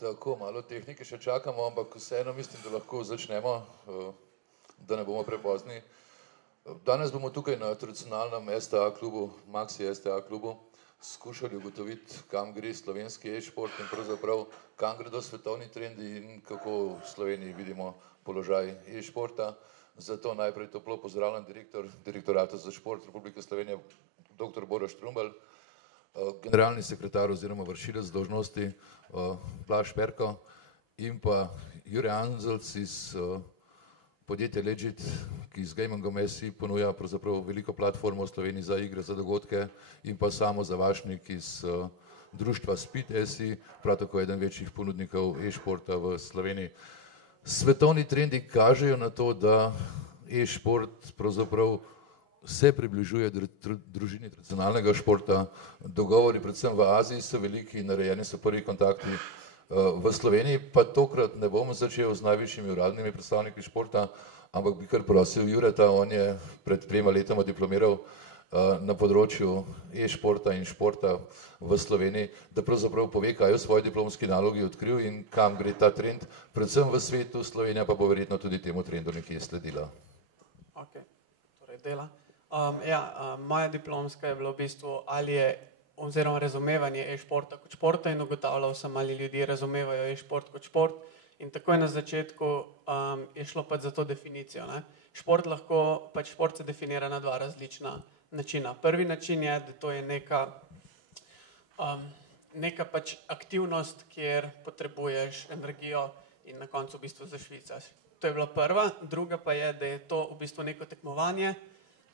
Tako, malo tehnike še čakamo, ampak vseeno mislim, da lahko začnemo, da ne bomo prepozni. Danes bomo tukaj na tradicionalnem STA klubu, Maxi STA klubu, skušali ugotoviti, kam gre slovenski e-šport in pravzaprav kam gredo svetovni trendi in kako v Sloveniji vidimo položaj e-športa. Zato najprej toplo pozdravljam direktorata za šport Republike Slovenije, dr. Boris Štrumbelj, generalni sekretar oziroma vršilec dolžnosti Blaž Perko in pa Jure Anzelc iz podjetja Legit, ki z Gamingom SI ponuja pravzaprav veliko platformo v Sloveniji za igre, za dogodke, in pa Samo Zavašnik iz društva Speed SI, prav tako eden večjih ponudnikov e-športa v Sloveniji. Svetovni trendi kažejo na to, da e-šport pravzaprav se približuje družini tradicionalnega športa. Dogovori predvsem v Aziji so veliki, narejeni so prvi kontakti. V Sloveniji pa tokrat ne bom začel z najvišjimi uradnimi predstavniki športa, ampak bi kar prosil Jureta, on je pred 2 letoma diplomiral na področju e-športa in športa v Sloveniji, da pravzaprav pove, kaj je v svoji diplomski nalogi odkril in kam gre ta trend, predvsem v svetu. Slovenija pa bo verjetno tudi temu trendu nekje sledila. Ok, torej dela. Moja diplomska je bila v bistvu oziroma razumevanje e-športa kot športa in ugotavljal sem, ali ljudje razumevajo e-šport kot šport. In takoj na začetku je šlo pač za to definicijo. Šport se definira na 2 različna načina. Prvi način je, da to je neka pač aktivnost, kjer potrebuješ energijo in na koncu v bistvu zašvicaš. To je bila prva. Druga pa je, da je to v bistvu neko tekmovanje,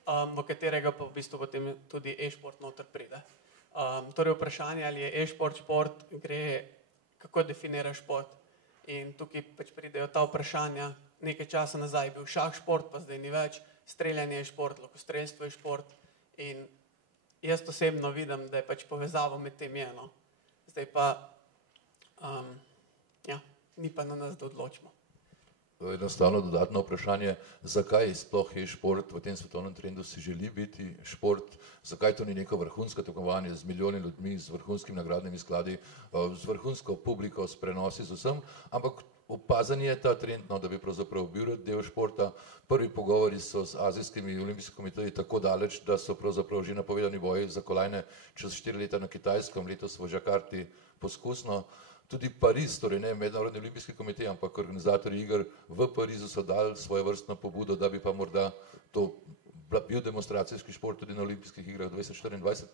v katerega pa v bistvu potem tudi e-šport noter pride. Torej vprašanje, ali je e-šport šport, gre, kako definiraš šport. In tukaj pač pridejo ta vprašanja. Nekaj časa nazaj je bil šah šport, pa zdaj ni več. Streljanje je šport, lokostrelstvo je šport. In jaz osebno vidim, da je pač povezava med tem eno. Zdaj pa, ni pa na nas, da odločimo. Enostavno dodatno vprašanje, zakaj sploh je šport v tem svetovnem trendu, si želi biti šport, zakaj to ni neko vrhunsko tekmovanje z milijoni ljudmi, z vrhunskimi nagradnimi skladi, z vrhunsko publiko, s prenosi, z vsem, ampak opazan je ta trend, da bi pravzaprav bil del športa. Prvi pogovori so z azijskimi olimpijskimi komiteji tako daleč, da so pravzaprav že napovedani boji za kolajne čez 4 leta na Kitajskem, letos v Žakarti poskusno. Tudi Pariz, torej ne Mednarodni olimpijski komitej, ampak organizatorji iger v Parizu so dali svoje vrstno pobudo, da bi pa morda to bil demonstracijski šport tudi na olimpijskih igrah 2024.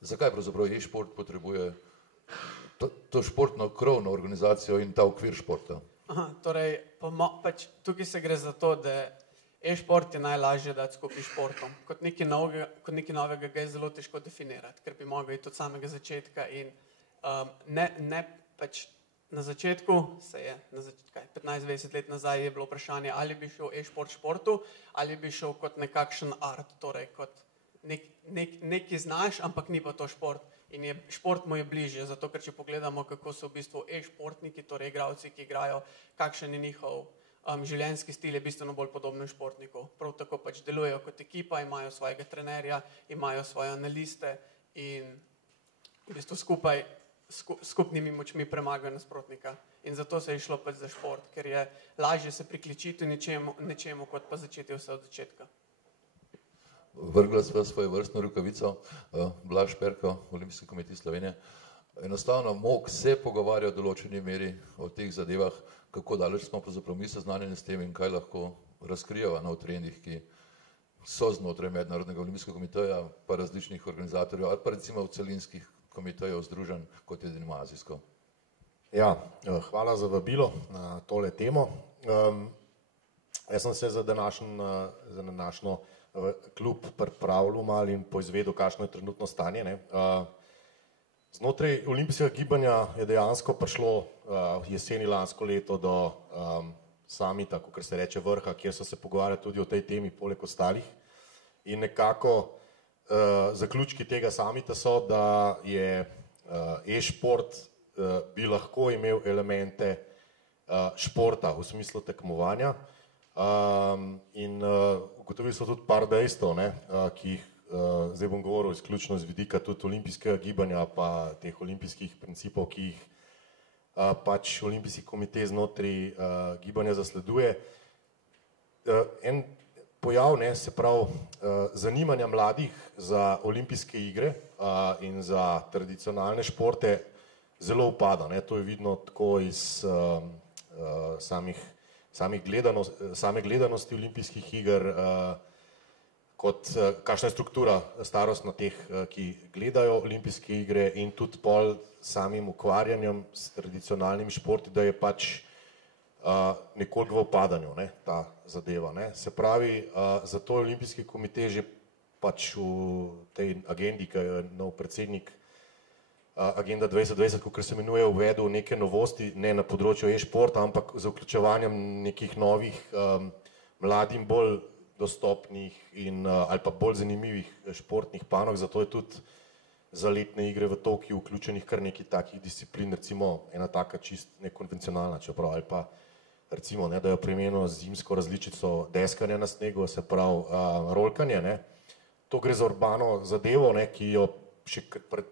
Zakaj pravzaprav e-šport potrebuje to športno krovno organizacijo in ta okvir športa? Torej, tukaj se gre za to, da e-šport je najlažje dati skupaj športom. Kot nekaj novega ga je zelo težko definirati, ker bi mogel iti od samega začetka in na začetku 15-20 let nazaj je bilo vprašanje, ali bi šel e-šport športu, ali bi šel kot nekakšen art, torej kot nekaj znaš, ampak ni pa to šport. In šport mu je bližje, zato ker če pogledamo, kako so v bistvu e-športniki, torej igralci, ki igrajo, kakšen je njihov življenjski stil, je bistveno bolj podoben športnikov. Prav tako pač delujejo kot ekipa, imajo svojega trenerja, imajo svoje analiste in v bistvu skupnimi močmi premagajo nasprotnika. In zato se je šlo pač za šport, ker je lažje se priključiti nečemu, kot pa začeti vse od začetka. Vrgla sva svojo vrstno rokavico, Blaž Perko, Olimpijski komitej Slovenije. Enostavno MOK se pogovarja v določeni meri o teh zadevah, kako daleč smo pravzaprav mi seznanjeni s tem in kaj lahko razkrijeva na trendih, ki so znotraj Mednarodnega olimpijskega komiteja, pa različnih organizatorjev, ali pa recimo v celinskih komitejev združenj, kot je denimo azijsko. Hvala za vabilo na tole temo. Jaz sem se za današnjo klub pripravljal malo in poizvedel, kakšno je trenutno stanje. Znotraj olimpijskega gibanja je dejansko prišlo jeseni lansko leto do samita, kakor se reče vrha, kjer so se pogovarjali tudi o tej temi, poleg ostalih. In nekako zaključki tega samita so, da je e-šport bi lahko imel elemente športa v smislu tekmovanja in ugotovili so tudi par dejstev, ki jih zdaj bom govoril izključno z vidika tudi olimpijskega gibanja pa teh olimpijskih principov, ki jih pač olimpijski komitej znotraj gibanja zasleduje. En pojav, ne, se pravi, zanimanja mladih za olimpijske igre in za tradicionalne športe zelo upada. Ne. To je vidno tako iz same gledanosti olimpijskih iger, kot kakšna je struktura starostna teh, ki gledajo olimpijske igre in tudi pol samim ukvarjanjem s tradicionalnimi športi, da je pač nekoliko v upadanju, ne, ta zadeva. Ne. Se pravi, zato je olimpijski komitej že pač v tej agendi, ki je nov predsednik Agenda 2020, kot se imenuje, uvedel neke novosti, ne na področju e-športa, ampak z vključevanjem nekih novih, mladim bolj dostopnih in ali pa bolj zanimivih športnih panog, zato je tudi za letne igre v Tokiu vključenih kar nekaj takih disciplin, recimo ena taka čist nekonvencionalna, čeprav, ali pa recimo, ne, da jo primerno zimsko različico deskanja na snegu, se pravi rolkanje, ne. To gre za urbano zadevo, ne, ki jo še pred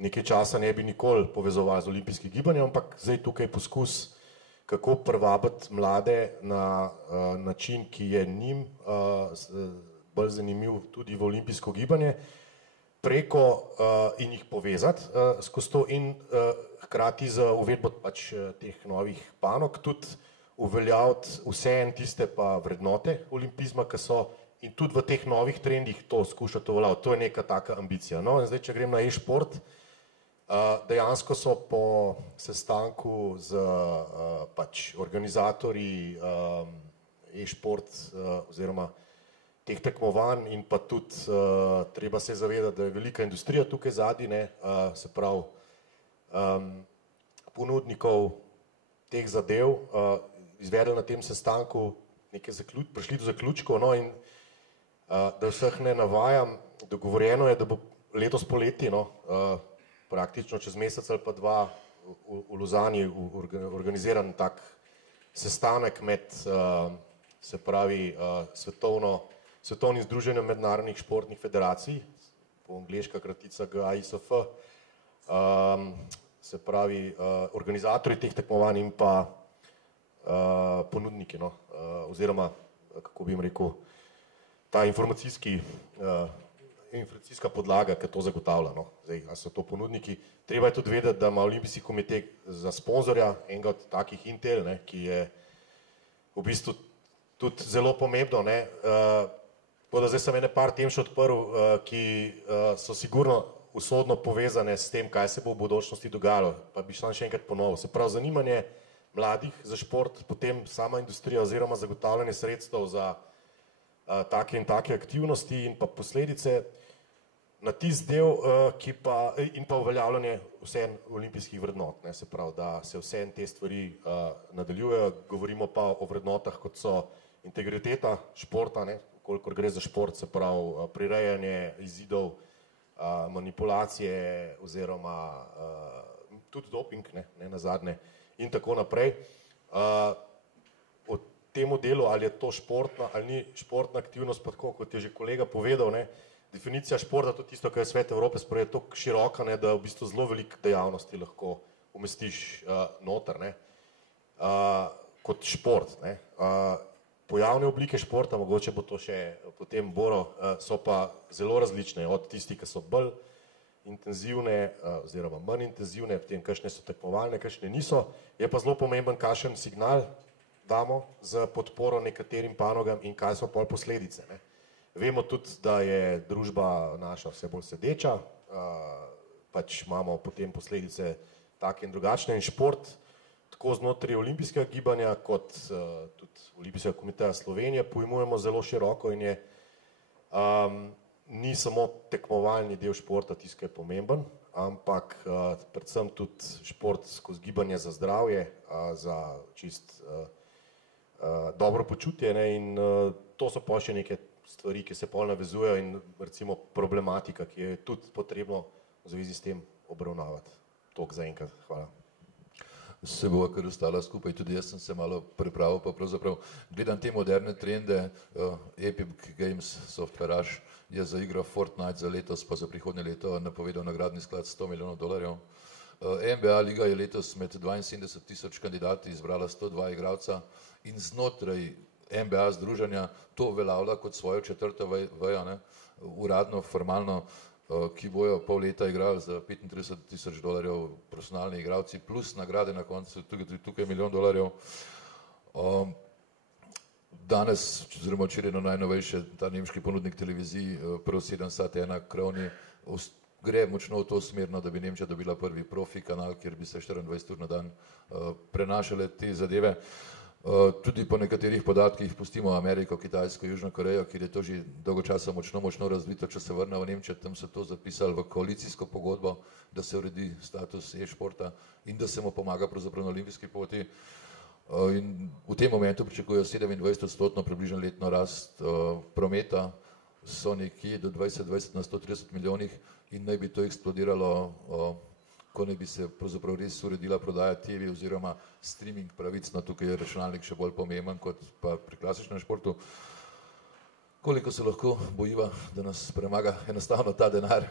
nekaj časa ne bi nikoli povezovali z olimpijskim gibanjem, ampak zdaj tukaj poskus, kako privabiti mlade na način, ki je njim bolj zanimiv tudi v olimpijsko gibanje, preko in jih povezati skozi to in hkrati z uvedbo pač teh novih panog tudi uveljaviti vse en tiste pa vrednote olimpizma, ki so in tudi v teh novih trendih to skušati uveljaviti. To je neka taka ambicija. No, in zdaj, če grem na e-šport, dejansko so po sestanku z pač organizatorji e-šport oziroma teh tekmovanj in pa tudi treba se zavedati, da je velika industrija tukaj zadaj, ne, se pravi ponudnikov teh zadev, izvedli na tem sestanku prišli do zaključkov, no, in da vseh ne navajam, dogovorjeno je, da bo letos poleti, no, praktično čez mesec ali pa dva v Lozani organiziran tak sestanek med, se pravi, Svetovnim združenjem mednarodnih športnih federacij, po angleška kratica GAISF, se pravi, organizatorji teh tekmovanj in pa ponudniki, no, oziroma, kako bi jim rekel, ta informacijska podlaga, ki to zagotavlja, no. Zdaj, a so to ponudniki. Treba je tudi vedeti, da ima olimpijski komitej za sponzorja enega od takih Intel, ne, ki je v bistvu tudi zelo pomembno, ne. Tako da zdaj sem ene par tem še odprl, ki so sigurno usodno povezane s tem, kaj se bo v bodočnosti dogajalo, pa bi še enkrat ponovil. Se pravi, zanimanje mladih za šport, potem sama industrija oziroma zagotavljanje sredstev za take in take aktivnosti in pa posledice na tisti del, ki pa in pa uveljavljanje vseeno olimpijskih vrednot, ne, se pravi, da se vseeno te stvari nadaljujejo, govorimo pa o vrednotah, kot so integriteta športa, ne, kolikor gre za šport, se pravi, prirejanje izidov, manipulacije oziroma tudi doping, ne nazadnje in tako naprej. O temu delu, ali je to športna ali ni športna aktivnost, pa tako, kot je že kolega povedal, ne, definicija športa, to tisto, kar je Svet Evrope sprejel, je toliko široka, ne, da v bistvu zelo veliko dejavnosti lahko umestiš noter, ne, kot šport, ne. Pojavne oblike športa, mogoče bo to še potem Boro, so pa zelo različne, od tistih, ki so bolj intenzivne oziroma manj intenzivne, potem kakšne so tekmovalne, kakšne niso. Je pa zelo pomemben, kakšen signal damo za podporo nekaterim panogam in kaj so pol posledice, ne. Vemo tudi, da je družba naša vse bolj sedeča, pač imamo potem posledice take in drugačne in šport, tako znotraj olimpijskega gibanja, kot tudi Olimpijskega komiteja Slovenije pojmujemo zelo široko in je ni samo tekmovalni del športa tisti, ki je pomemben, ampak predvsem tudi šport skozi gibanje za zdravje, za čist dobro počutje, ne, in to so pa še neke stvari, ki se pol navezujejo in recimo problematika, ki je tudi potrebno v zvezi s tem obravnavati. Toliko zaenkrat, hvala. Se bova kar ostala skupaj, tudi jaz sem se malo pripravil, pa pravzaprav gledam te moderne trende, Epic Games Software je za igro Fortnite za letos, pa za prihodnje leto napovedal nagradni sklad $100 milijonov. NBA liga je letos med 72.000 kandidati izbrala 102 igralca in znotraj NBA združenja to uveljavlja kot svojo četrto vejo, ne, uradno, formalno, ki bojo pol leta igrali za $35,000 profesionalni igralci plus nagrade na koncu, tukaj $1 milijon. Danes, oziroma včeraj najnovejše, ta nemški ponudnik televizij, prav 7sat1 krovni, gre močno v to smerno, da bi Nemčija dobila prvi profi kanal, kjer bi se 24 ur na dan prenašale te zadeve. Tudi po nekaterih podatkih pustimo Ameriko, Kitajsko, Južno Korejo, kjer je to že dolgo časa močno razvito. Če se vrne v Nemčijo, tam so to zapisali v koalicijsko pogodbo, da se uredi status e-športa in da se mu pomaga pravzaprav na olimpijski poti. In v tem momentu pričakujejo 27% približno letno rast prometa, so nekje do 2020 na 130 milijonih in naj bi to eksplodiralo, ko naj bi se pravzaprav res uredila prodaja TV oziroma streaming pravic, no tukaj je računalnik še bolj pomemben kot pa pri klasičnem športu. Koliko se lahko bojiva, da nas premaga enostavno ta denar?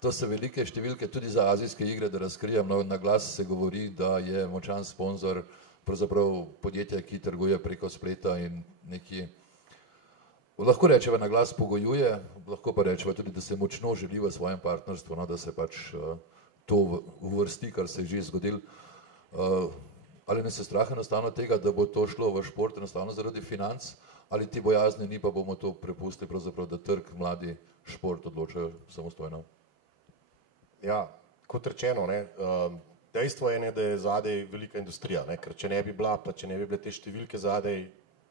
To so velike številke tudi za azijske igre, da razkrijem, no, na glas se govori, da je močan sponzor pravzaprav podjetje, ki trguje preko spleta in neki, lahko rečeva na glas pogojuje, lahko pa rečeva tudi, da se močno želi v svojem partnerstvu, no, da se pač to uvrsti, kar se je že zgodil. Ali ne se strah enostavno tega, da bo to šlo v šport enostavno zaradi financ, ali ti bojazni ni, pa bomo to prepustili pravzaprav, da trg, mladi šport odločajo samostojno? Ja, kot rečeno, ne, dejstvo je, ne, da je zadej velika industrija, ne, ker če ne bi bila, pa če ne bi bile te številke zadej,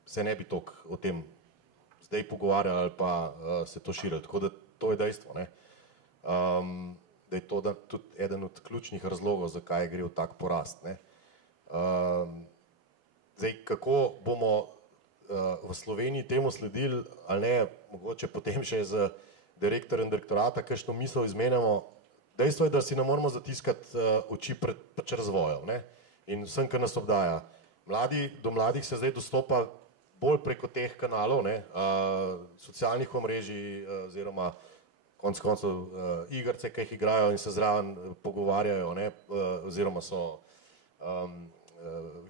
se ne bi toliko o tem zdaj pogovarjali ali pa se to širilo, tako da to je dejstvo, ne. Da je to tudi eden od ključnih razlogov, zakaj gre v tak porast, ne. Zdaj, kako bomo v Sloveniji temu sledili ali ne, mogoče potem še z direktorjem direktorata kakšno misel izmenjamo. Dejstvo je, da si ne moramo zatiskati oči pred pač razvojem, ne, in vsem, kar nas obdaja. Do mladih se zdaj dostopa bolj preko teh kanalov, ne, socialnih omrežij oziroma konec koncev igrce, ki jih igrajo in se zraven pogovarjajo, ne, oziroma so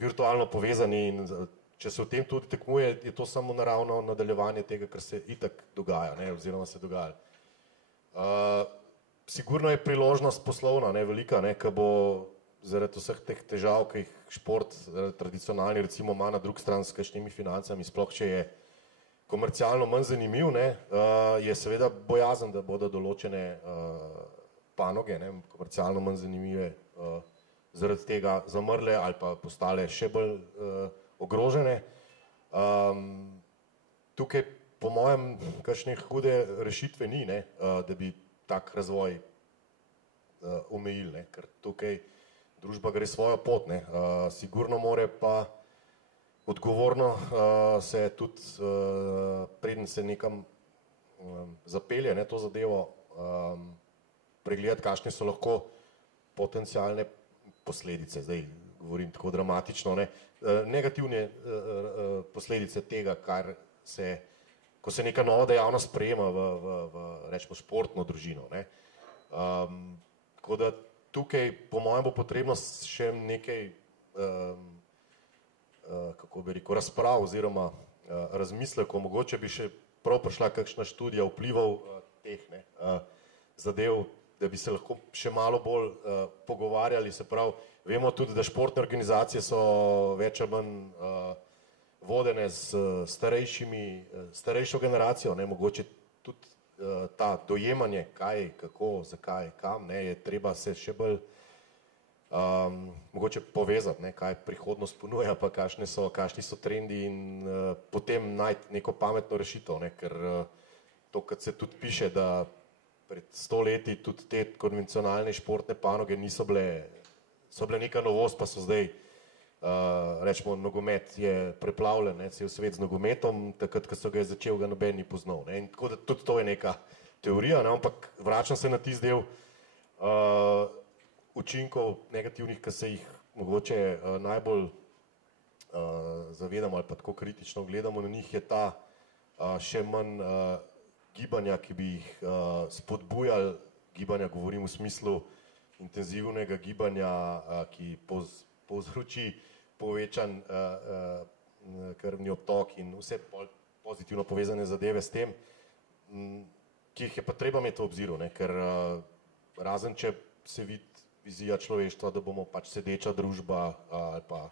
virtualno povezani in če se v tem tudi tekmuje, je to samo naravno nadaljevanje tega, kar se itak dogaja, ne, oziroma se dogaja. Sigurno je priložnost poslovna, ne, velika, ne, ki bo zaradi vseh teh težav, ki jih šport tradicionalni recimo ima na drugi strani s kakšnimi financami, sploh če je komercialno manj zanimiv, ne, je seveda bojazen, da bodo določene panoge, ne, komercialno manj zanimive, zaradi tega zamrle ali pa postale še bolj ogrožene. Tukaj po mojem kakšne hude rešitve ni, ne, da bi tak razvoj omejili, ne, ker tukaj družba gre svojo pot, ne, sigurno more pa odgovorno se tudi, preden se nekam zapelje, ne, to zadevo, pregledati, kakšne so lahko potencialne posledice, zdaj govorim tako dramatično, ne, negativne posledice tega, kar se, ko se neka nova dejavnost sprejema v rečemo športno družino, ne. Tako da tukaj po mojem bo potrebno še nekaj kako bi rekel, razprav oziroma razmislekov, mogoče bi še prav prišla kakšna študija vplivov teh, ne, zadev, da bi se lahko še malo bolj pogovarjali, se pravi, vemo tudi, da športne organizacije so več ali manj vodene s starejšo generacijo, ne, mogoče tudi ta dojemanje, kaj, kako, zakaj, kam, ne, je treba se še bolj mogoče povezati, ne, kaj prihodnost ponuja, pa kakšni so trendi in potem najti neko pametno rešitev, ne, ker to, kad se tudi piše, da pred 100 leti tudi te konvencionalne športne panoge so bile neka novost, pa so zdaj, rečemo, nogomet je preplavljen, ne, cel svet z nogometom, takrat, ko so ga začel, ga noben ni poznal, ne, in tako da tudi to je neka teorija, ne, ampak vračam se na tisti del učinkov negativnih, ki se jih mogoče najbolj zavedamo ali pa tako kritično gledamo na njih, je ta še manj gibanja, ki bi jih spodbujali, gibanja govorim v smislu intenzivnega gibanja, ki povzroči povečan krvni obtok in vse pozitivno povezane zadeve s tem, ki jih je pa treba imeti v obziru, ne? Ker razen če se vidi vizija človeštva, da bomo pač sedeča družba ali pa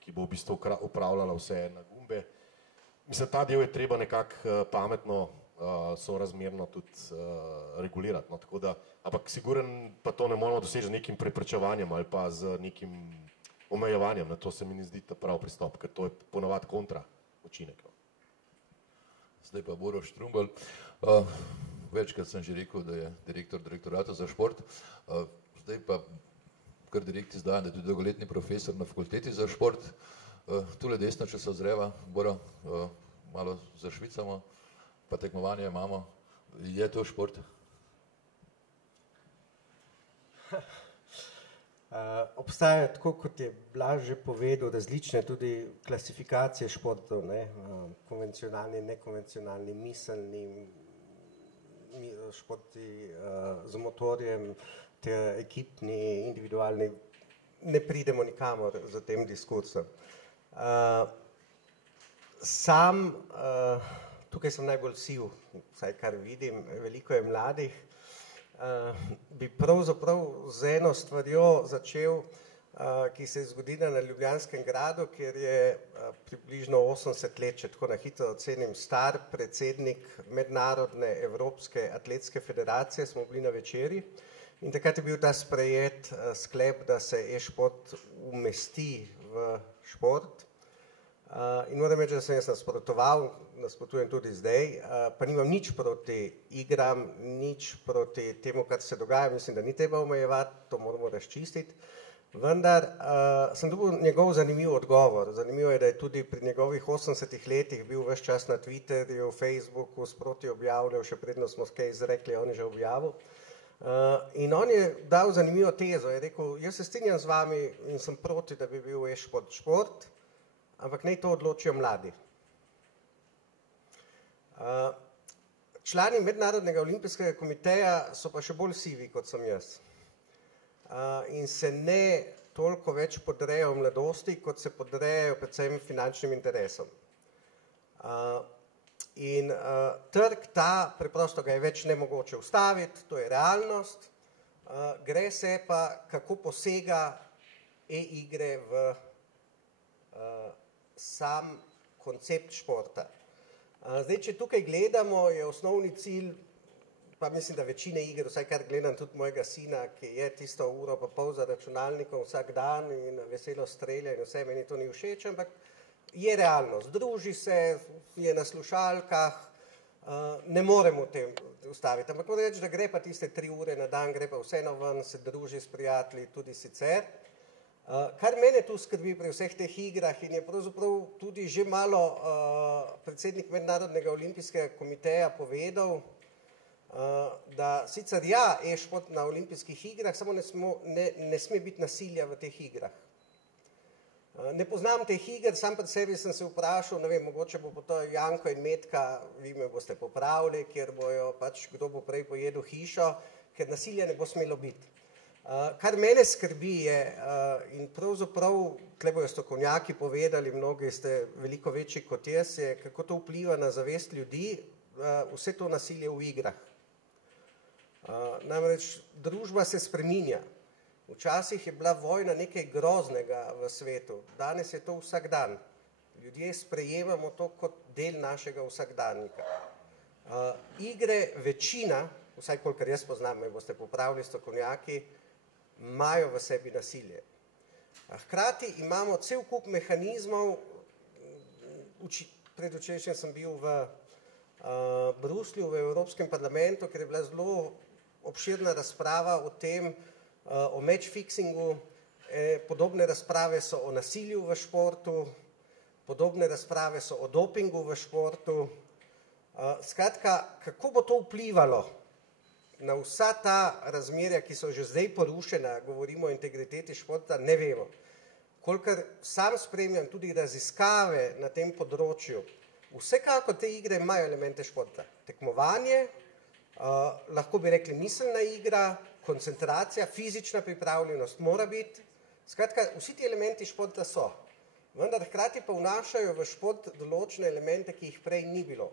ki bo v bistvu upravljala vse na gumbe. Mislim, ta del je treba nekako pametno, sorazmerno tudi regulirati, no, tako da, ampak siguren pa to ne moramo doseči z nekim preprečevanjem ali pa z nekim omejevanjem, na to se mi ne zdi ta prav pristop, ker to je ponavadi kontra učinek. Zdaj pa Boro Štrumbelj. Večkrat sem že rekel, da je direktor direktorata za šport, zdaj pa kar direkt izdajan, da je tudi dolgoletni profesor na fakulteti za šport. Tule desno, če se ozreva, Boro, malo zašvicamo, pa tekmovanje imamo. Je to šport? Obstajajo, tako kot je Blaž že povedal, različne tudi klasifikacije športov, ne? Konvencionalni, nekonvencionalni, miselni, športi z motorjem, te ekipni, individualni, ne pridemo nikamor za tem diskursom. Tukaj sem najbolj siv, vsaj kar vidim, veliko je mladih, bi pravzaprav z eno stvarjo začel, ki se je zgodila na Ljubljanskem gradu, kjer je približno 80 let, če tako na hitro ocenim, star predsednik Mednarodne Evropske atletske federacije, smo bili na večeri in takrat je bil ta sprejet sklep, da se e-šport umesti v šport. In moram reči, da sem jaz nasprotujem tudi zdaj, pa nimam nič proti igram, nič proti temu, kar se dogaja, mislim, da ni treba omejevati, to moramo razčistiti, vendar sem dobil njegov zanimiv odgovor. Zanimivo je, da je tudi pri njegovih 80 letih bil ves čas na Twitterju, Facebooku, sproti objavljal, še predno smo kaj izrekli, on je že objavil. In on je dal zanimivo tezo, je rekel, jaz se strinjam z vami in sem proti, da bi bil e-šport šport, ampak naj to odločijo mladi. Člani Mednarodnega olimpijskega komiteja so pa še bolj sivi, kot sem jaz. In se ne toliko več podrejo mladosti, kot se podrejo predvsem finančnim interesom. In trg ta, preprosto ga je več nemogoče ustaviti, to je realnost, gre se pa, kako posega e-igre v sam koncept športa. Zdaj, če tukaj gledamo, je osnovni cilj, pa mislim, da večine iger, vsaj kar gledam tudi mojega sina, ki je tisto uro pa pol za računalnikom vsak dan in veselo strelja in vse, meni to ni všeč, ampak je realnost. Druži se, je na slušalkah, ne moremo tem ustaviti, ampak moram reči, da gre pa tiste 3 ure na dan, gre pa vseeno ven, se druži s prijatelji, tudi sicer. Kar mene tu skrbi pri vseh teh igrah in je pravzaprav tudi že malo predsednik Mednarodnega olimpijskega komiteja povedal, da sicer ja, e-šport na olimpijskih igrah, samo ne sme biti nasilja v teh igrah. Ne poznam teh iger, sam pred sebi sem se vprašal, ne vem, mogoče bo to Janko in Metka, vi me boste popravili, kjer bojo pač, kdo bo prej pojedel hišo, ker nasilja ne bo smelo biti. Kar mene skrbi je, in pravzaprav, tle bojo strokovnjaki povedali, mnogi ste veliko večji kot jaz, je, kako to vpliva na zavest ljudi, vse to nasilje v igrah. Namreč družba se spreminja. Včasih je bila vojna nekaj groznega v svetu, danes je to vsak dan. Ljudje sprejemamo to kot del našega vsakdanjika. Igre večina, vsaj kolikor jaz poznam, me boste popravili strokovnjaki, imajo v sebi nasilje. Hkrati imamo cel kup mehanizmov, predvčerajšnjim sem bil v Bruslju, v Evropskem parlamentu, ker je bila zelo obširna razprava o tem, o match fixingu, podobne razprave so o nasilju v športu, podobne razprave so o dopingu v športu. Skratka, kako bo to vplivalo na vsa ta razmerja, ki so že zdaj porušena, govorimo o integriteti športa, ne vemo. Kolikor sam spremljam tudi raziskave na tem področju, vsekako te igre imajo elemente športa. Tekmovanje, lahko bi rekli miselna igra, koncentracija, fizična pripravljenost mora biti. Skratka, vsi ti elementi športa so. Vendar hkrati pa vnašajo v šport določene elemente, ki jih prej ni bilo.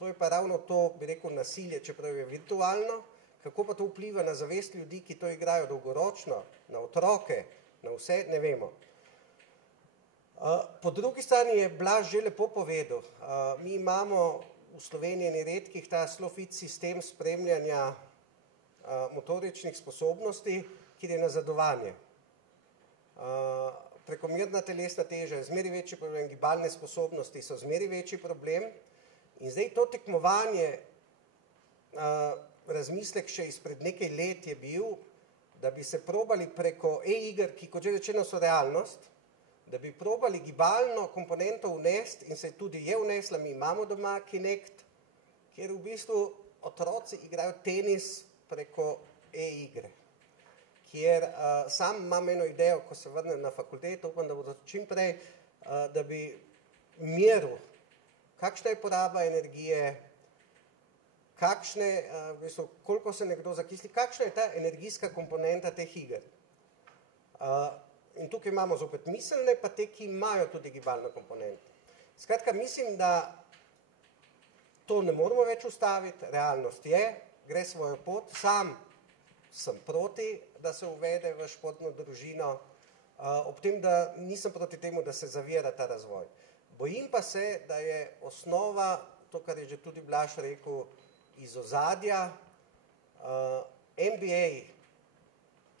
To je pa ravno to, bi rekel, nasilje, čeprav je virtualno, kako pa to vpliva na zavest ljudi, ki to igrajo dolgoročno, na otroke, na vse, ne vemo. Po drugi strani je Blaž že lepo povedal, mi imamo v Sloveniji eni redkih ta SLOFIT sistem spremljanja motoričnih sposobnosti, kjer je nazadovanje. Prekomerna telesna teža je zmeri večji problem, gibalne sposobnosti so zmeri večji problem in zdaj to tekmovanje, razmislek še izpred nekaj let je bil, da bi se probali preko e-iger, ki kot že rečeno so realnost, da bi probali gibalno komponento vnesti in se tudi je vnesla, mi imamo doma Kinect, kjer v bistvu otroci igrajo tenis preko e-igre. Kjer sam imam eno idejo, ko se vrnem na fakulteto, upam, da bodo čim prej, da bi meril, kakšna je poraba energije, kakšne, v bistvu, koliko se nekdo zakisli, kakšna je ta energijska komponenta teh iger. In tukaj imamo zopet miselne, pa te, ki imajo tudi gibalno komponento. Skratka, mislim, da to ne moramo več ustaviti, realnost je, gre svojo pot, sam sem proti, da se uvede v športno družino, ob tem, da nisem proti temu, da se zavira ta razvoj. Bojim pa se, da je osnova, to, kar je že tudi Blaž rekel, iz ozadja, NBA,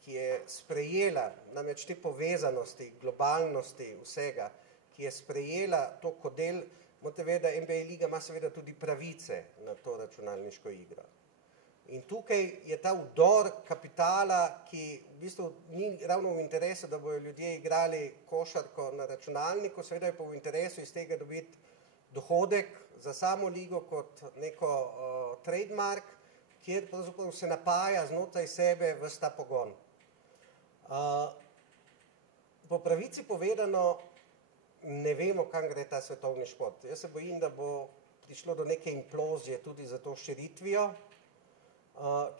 ki je sprejela namreč te povezanosti, globalnosti vsega, ki je sprejela to kot del, morate vedeti, da NBA liga ima seveda tudi pravice na to računalniško igro. In tukaj je ta vdor kapitala, ki v bistvu ni ravno v interesu, da bojo ljudje igrali košarko na računalniku, seveda je pa v interesu iz tega dobiti dohodek za samo ligo kot neko trademark, kjer pravzaprav se napaja znotraj sebe ves ta pogon. Po pravici povedano, ne vemo, kam gre ta svetovni šport. Jaz se bojim, da bo prišlo do neke implozije tudi za to širitvijo,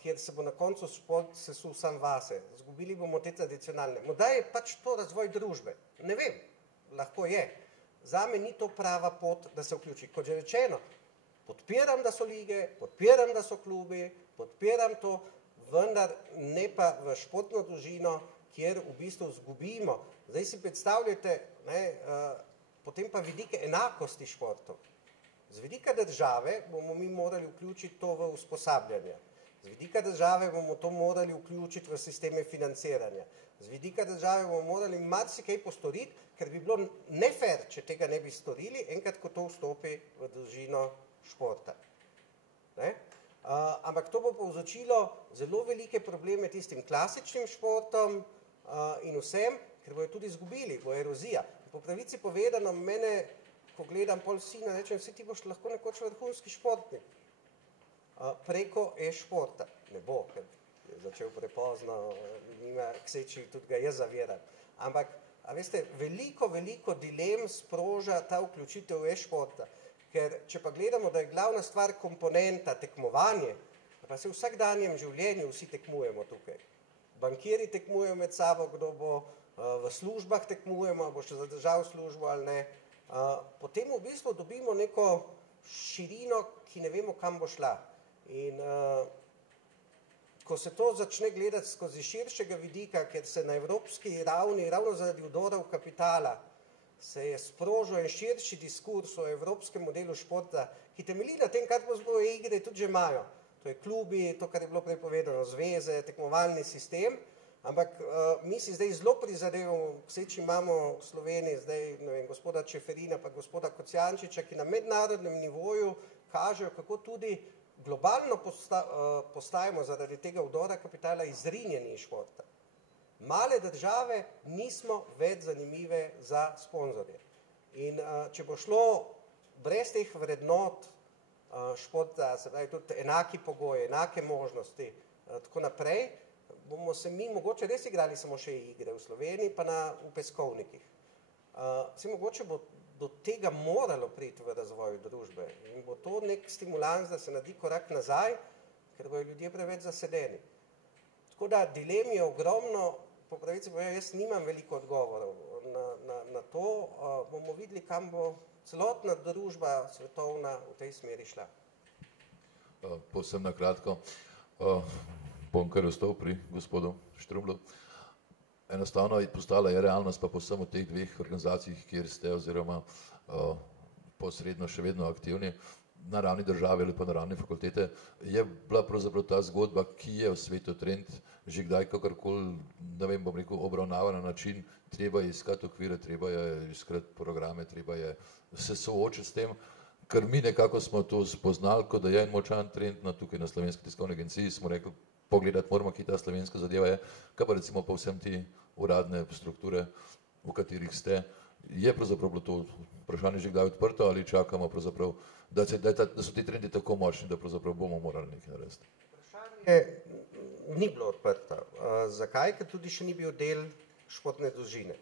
kjer se bo na koncu šport sesul sam vase. Zgubili bomo te tradicionalne. Morda je pač to razvoj družbe. Ne vem, lahko je. Zame ni to prava pot, da se vključi. Kot že rečeno, podpiram, da so lige, podpiram, da so klubi, podpiram to, vendar ne pa v športno družino, kjer v bistvu zgubimo. Zdaj si predstavljate, potem pa vidike enakosti športov. Z vidika države bomo mi morali vključiti to v usposabljanje. Z vidika države bomo to morali vključiti v sisteme financiranja. Z vidika države bomo morali marsikaj postoriti, ker bi bilo nefer, če tega ne bi storili, enkrat, ko to vstopi v družino športa. Ampak to bo povzročilo zelo velike probleme tistim klasičnim športom in vsem, ker bojo tudi izgubili, bo erozija. Po pravici povedano, mene, ko gledam pol sina, rečem, vsi ti boš lahko nekoč vrhunski športnik. Preko e-športa. Ne bo, ker je začel prepozno, nima kseči, tudi ga jaz zaviram. Ampak, a veste, veliko dilem sproža ta vključitev e-športa. Ker, če pa gledamo, da je glavna stvar komponenta tekmovanje, pa se v vsakdanjem življenju vsi tekmujemo tukaj. Bankiri tekmujejo med sabo, kdo bo v službah tekmujemo, bo še zadržal službo ali ne. Potem v bistvu dobimo neko širino, ki ne vemo, kam bo šla. In ko se to začne gledati skozi širšega vidika, ker se na evropski ravni, ravno zaradi vdorov kapitala, se je sprožil en širši diskurs o evropskem modelu športa, ki temelji na tem, kar pravzaprav igre tudi že imajo. To je klubi, to, kar je bilo prej povedano, zveze, tekmovalni sistem, ampak mi si zdaj zelo prizadevamo, vseči imamo v Sloveniji zdaj, ne vem, gospoda Čeferina pa gospoda Kocijančiča, ki na mednarodnem nivoju kažejo, kako tudi globalno postajamo zaradi tega vdora kapitala izrinjeni iz športa. Male države nismo več zanimive za sponzorje. In če bo šlo brez teh vrednot športa, se pravi tudi enaki pogoji, enake možnosti, tako naprej, bomo se mi mogoče res igrali samo še igre v Sloveniji, pa v peskovnikih. Vse mogoče bo do tega moralo priti v razvoju družbe in bo to nek stimulans, da se naredi korak nazaj, ker bojo ljudje preveč zasedeni. Tako da dilem je ogromno, po pravici povem, jaz nimam veliko odgovorov na to, bomo videli, kam bo celotna družba svetovna v tej smeri šla. Povsem na kratko, bom kar ostal pri gospodu Štrumlu. Enostavno postala je realnost pa povsem v teh dveh organizacijah, kjer ste oziroma posredno še vedno aktivni na ravni države ali pa na ravni fakultete, je bila pravzaprav ta zgodba, ki je v svetu trend, že kdaj kakorkoli, ne vem, bom rekel, obravnava na način, treba je iskati okvire, treba je iskati programe, treba je se soočiti s tem, ker mi nekako smo to spoznali, kot da je en močan trend tukaj na Slovenski tiskovni agenciji, smo rekli, pogledati moramo, ki ta slovenska zadeva je, kaj pa recimo pa vsem ti uradne strukture, v katerih ste, je pravzaprav bilo to vprašanje že kdaj odprto ali čakamo pravzaprav, da so ti trendi tako močni, da pravzaprav bomo morali nekaj narediti? Vprašanje ni bilo odprto. Zakaj? Ker tudi še ni bil del športne družine.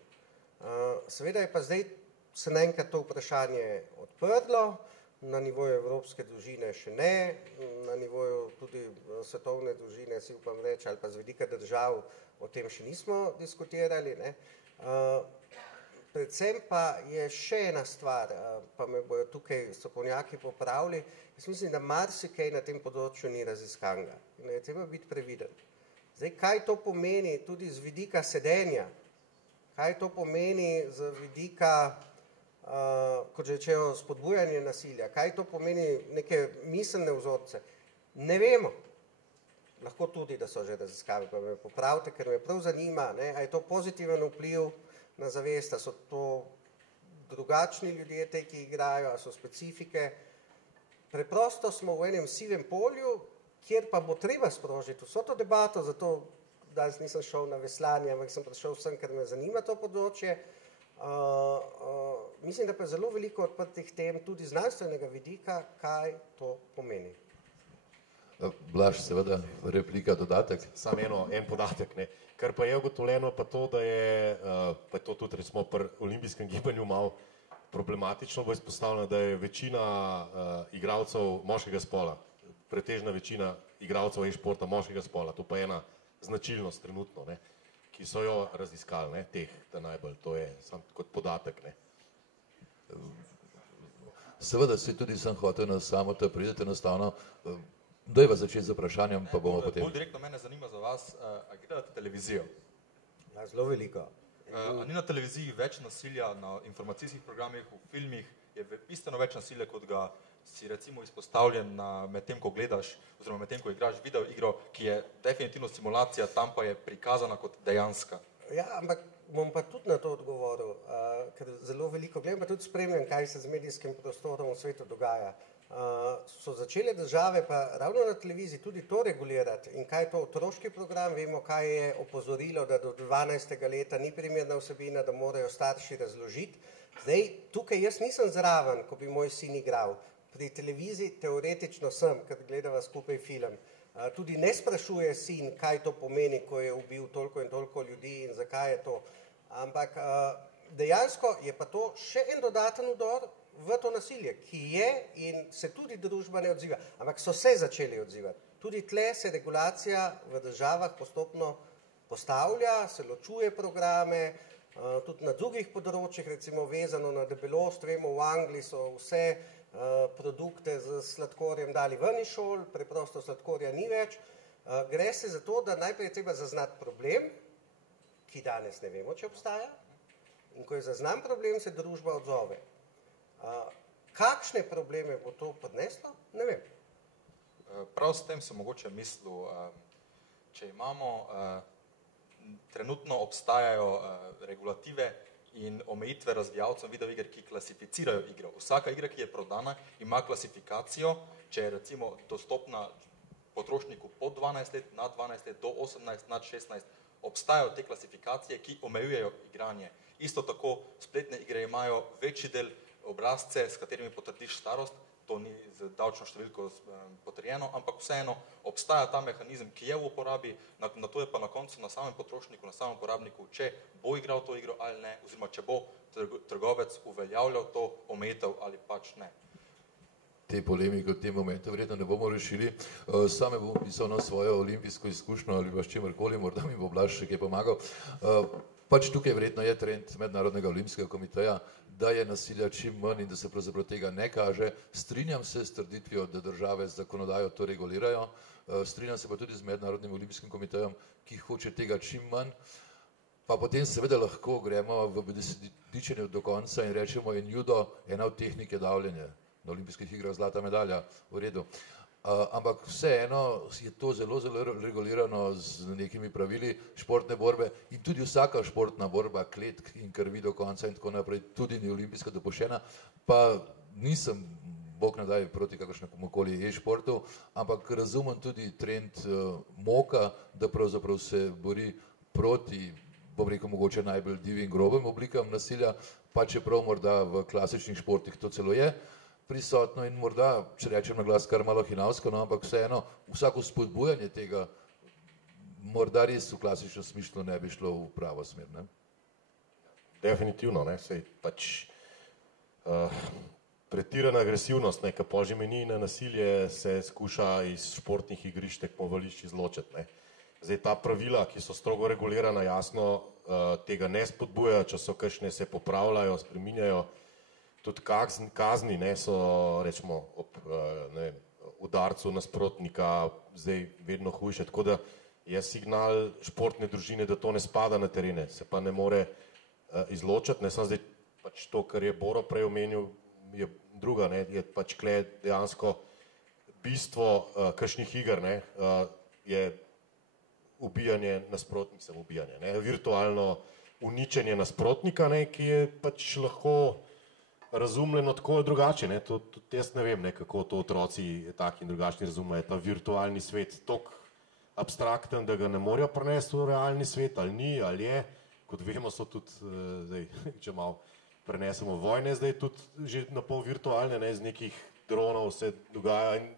Seveda je pa zdaj se naenkrat to vprašanje odprlo, na nivoju evropske družine še ne, na nivoju tudi svetovne družine, si upam reči, ali pa z vidika držav o tem še nismo diskutirali, ne. Predvsem pa je še ena stvar, pa me bojo tukaj strokovnjaki popravili, jaz mislim, da marsikaj na tem področju ni raziskanega in je treba biti previden. Zdaj, kaj to pomeni tudi z vidika sedenja, kaj to pomeni z vidika kot rečejo, spodbujanje nasilja, kaj to pomeni neke miselne vzorce, ne vemo. Lahko tudi, da so že raziskave, pa me popravite, ker me prav zanima, ne, a je to pozitiven vpliv na zavest, a so to drugačni ljudje, te, ki igrajo, a so specifike. Preprosto smo v enem sivem polju, kjer pa bo treba sprožiti vso to debato, zato danes nisem šel na veslanje, ampak sem prišel vsem, ker me zanima to področje. Mislim, da pa je zelo veliko odprtih tem, tudi znanstvenega vidika, kaj to pomeni. Blaž, seveda, replika, dodatek. Samo en podatek, ne. Kar pa je ugotovljeno pa to, da je, pa je to tudi recimo pri olimpijskem gibanju malo problematično bo izpostavljeno, da je večina igralcev moškega spola, pretežna večina igralcev e-športa moškega spola, to pa je ena značilnost trenutno, ne, ki so jo raziskali, ne, teh, da najbolj, to je sam kot podatek, ne. Seveda si tudi sem hotel na samo te pridete enostavno, dajva začeti z vprašanjem, pa bomo potem. Bolj direktno mene zanima za vas, a gledate televizijo? Ja, zelo veliko. A ni na televiziji več nasilja, na informacijskih programih, v filmih je bistveno več nasilja, kot ga si recimo izpostavljen med tem, ko gledaš, oziroma med tem, ko igraš video igro, ki je definitivno simulacija, tam pa je prikazana kot dejanska. Ja, ampak bom pa tudi na to odgovoril, ker zelo veliko gledam, pa tudi spremljam, kaj se z medijskim prostorom v svetu dogaja. So začele države pa ravno na televiziji tudi to regulirati in kaj je to otroški program, vemo, kaj je opozorilo, da do 12. leta ni primerna vsebina, da morajo starši razložiti. Zdaj, tukaj jaz nisem zraven, ko bi moj sin igral. Pri televiziji teoretično sem, ker gledava skupaj film. Tudi ne sprašuje sin, kaj to pomeni, ko je ubil toliko in toliko ljudi in zakaj je to. Ampak dejansko je pa to še en dodaten vdor v to nasilje, ki je in se tudi družba ne odziva, ampak so se začeli odzivati. Tudi tle se regulacija v državah postopno postavlja, se ločuje programe, tudi na drugih področjih, recimo vezano na debelost, vemo, v Angliji so vse produkte z sladkorjem dali ven iz šol, preprosto sladkorja ni več. Gre se za to, da najprej je treba zaznati problem, ki danes ne vemo, če obstaja, in ko je zaznan problem, se družba odzove. Kakšne probleme bo to podneslo, ne vem. Prav s tem sem mogoče mislil, če imamo, trenutno obstajajo regulative in omejitve razvijalcev videoiger, ki klasificirajo igro. Vsaka igra, ki je prodana, ima klasifikacijo, če je recimo dostopna potrošniku pod 12 let, nad 12 let, do 18, nad 16, obstajajo te klasifikacije, ki omejujejo igranje. Isto tako spletne igre imajo večji del obrazce, s katerimi potrdiš starost, to ni z davčno številko potrjeno, ampak vseeno obstaja ta mehanizem, ki je v uporabi, na to je pa na koncu na samem potrošniku, na samem uporabniku, če bo igral to igro ali ne, oziroma če bo trgovec uveljavljal to omejitev ali pač ne. te polemike v tem momentu verjetno ne bomo rešili. Same bom pisal na svojo olimpijsko izkušnjo ali pa s čimerkoli, morda mi bo Blaž še kaj pomagal. Pač tukaj verjetno je trend Mednarodnega olimpijskega komiteja, da je nasilja čim manj in da se pravzaprav tega ne kaže. Strinjam se s trditvijo, da države z zakonodajo to regulirajo, strinjam se pa tudi z Mednarodnim olimpijskim komitejem, ki hoče tega čim manj. Pa potem seveda lahko gremo v besedičenje do konca in rečemo, in judo, ena od tehnik je davljenje. Na olimpijskih igrah zlata medalja, v redu. Ampak vseeno je to zelo, zelo regulirano z nekimi pravili športne borbe in tudi vsaka športna borba, kletk in krvi do konca in tako naprej, tudi ni olimpijska dopuščena, pa nisem, bog ne daj, proti kakršnekoli e-športu, ampak razumem tudi trend MOKA, da pravzaprav se bori proti, bom rekel, mogoče najbolj divjim grobim oblikam nasilja, pa čeprav morda v klasičnih športih to celo je prisotno in morda, če rečem na glas, kar malo hinavsko, no, ampak vseeno, vsako spodbujanje tega morda res v klasičnem smislu ne bi šlo v pravo smer, ne? Definitivno, ne, sej pač pretirana agresivnost, ne, ki pol že meni na nasilje, se skuša iz športnih igrišč, tekmovališč izločiti, ne. Zdaj ta pravila, ki so strogo regulirana, jasno tega ne spodbujajo, če so kakšne, se popravljajo, spreminjajo. Tudi kazni, ne, so, rečemo, ob udarcu nasprotnika zdaj vedno hujše, tako da je signal športne družine, da to ne spada na terene, se pa ne more izločiti, ne, samo zdaj pač to, kar je Boro prej omenil, je druga, ne, je pač kle dejansko bistvo kakšnih iger, ne, je ubijanje nasprotnika, ubijanje, ne, virtualno uničenje nasprotnika, ne, ki je pač lahko razumljeno tako ali drugače, ne, tudi jaz ne vem, ne, kako to otroci taki in drugačni razumejo, ta virtualni svet toliko abstrakten, da ga ne morejo prenesti v realni svet, ali ni, ali je, kot vemo so tudi, zdaj, če malo prenesemo vojne, zdaj tudi že na pol virtualne, ne, z nekih dronov se dogaja in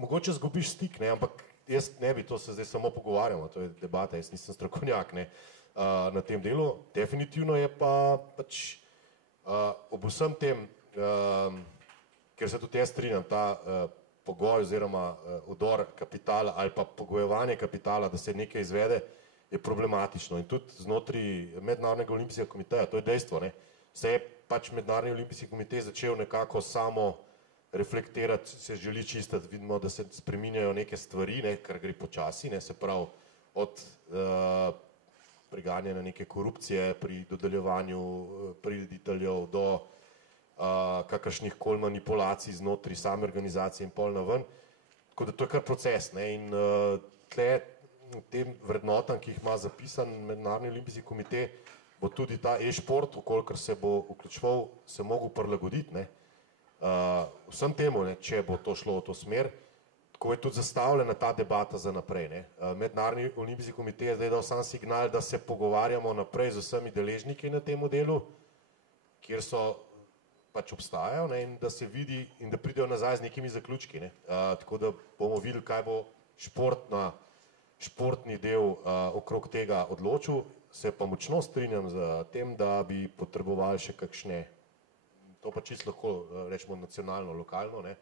mogoče zgubiš stik, ne, ampak jaz ne bi, to se zdaj samo pogovarjamo, to je debata, jaz nisem strokovnjak, ne, na tem delu, definitivno je pa pač ob vsem tem, ker se tudi jaz strinjam, ta pogoj oziroma vdor kapitala ali pa pogojevanje kapitala, da se nekaj izvede, je problematično in tudi znotraj Mednarodnega olimpijskega komiteja, to je dejstvo, ne, se je pač Mednarodni olimpijski komitej začel nekako samo reflektirati, se želi čistiti, vidimo, da se spreminjajo neke stvari, ne, kar gre počasi, ne, se pravi od preganjanja neke korupcije pri dodeljevanju prirediteljev do kakršnih koli manipulacij znotraj same organizacije in pol naven, tako da to je kar proces, ne, in tle tem vrednotam, ki jih ima zapisan Mednarodni olimpijski komitej, bo tudi ta e-šport, kolikor se bo vključeval, se mogel prilagoditi, ne, vsem temu, ne, če bo to šlo v to smer. Tako je tudi zastavljena ta debata za naprej, ne. Mednarodni olimpijski komitej je zdaj dal sam signal, da se pogovarjamo naprej z vsemi deležniki na tem delu, kjer so pač obstajajo, ne, in da se vidi in da pridejo nazaj z nekimi zaključki, ne. Tako da bomo videli, kaj bo športni del okrog tega odločil, se pa močno strinjam z tem, da bi potrebovali še kakšne, to pa čisto lahko rečemo nacionalno, lokalno, ne,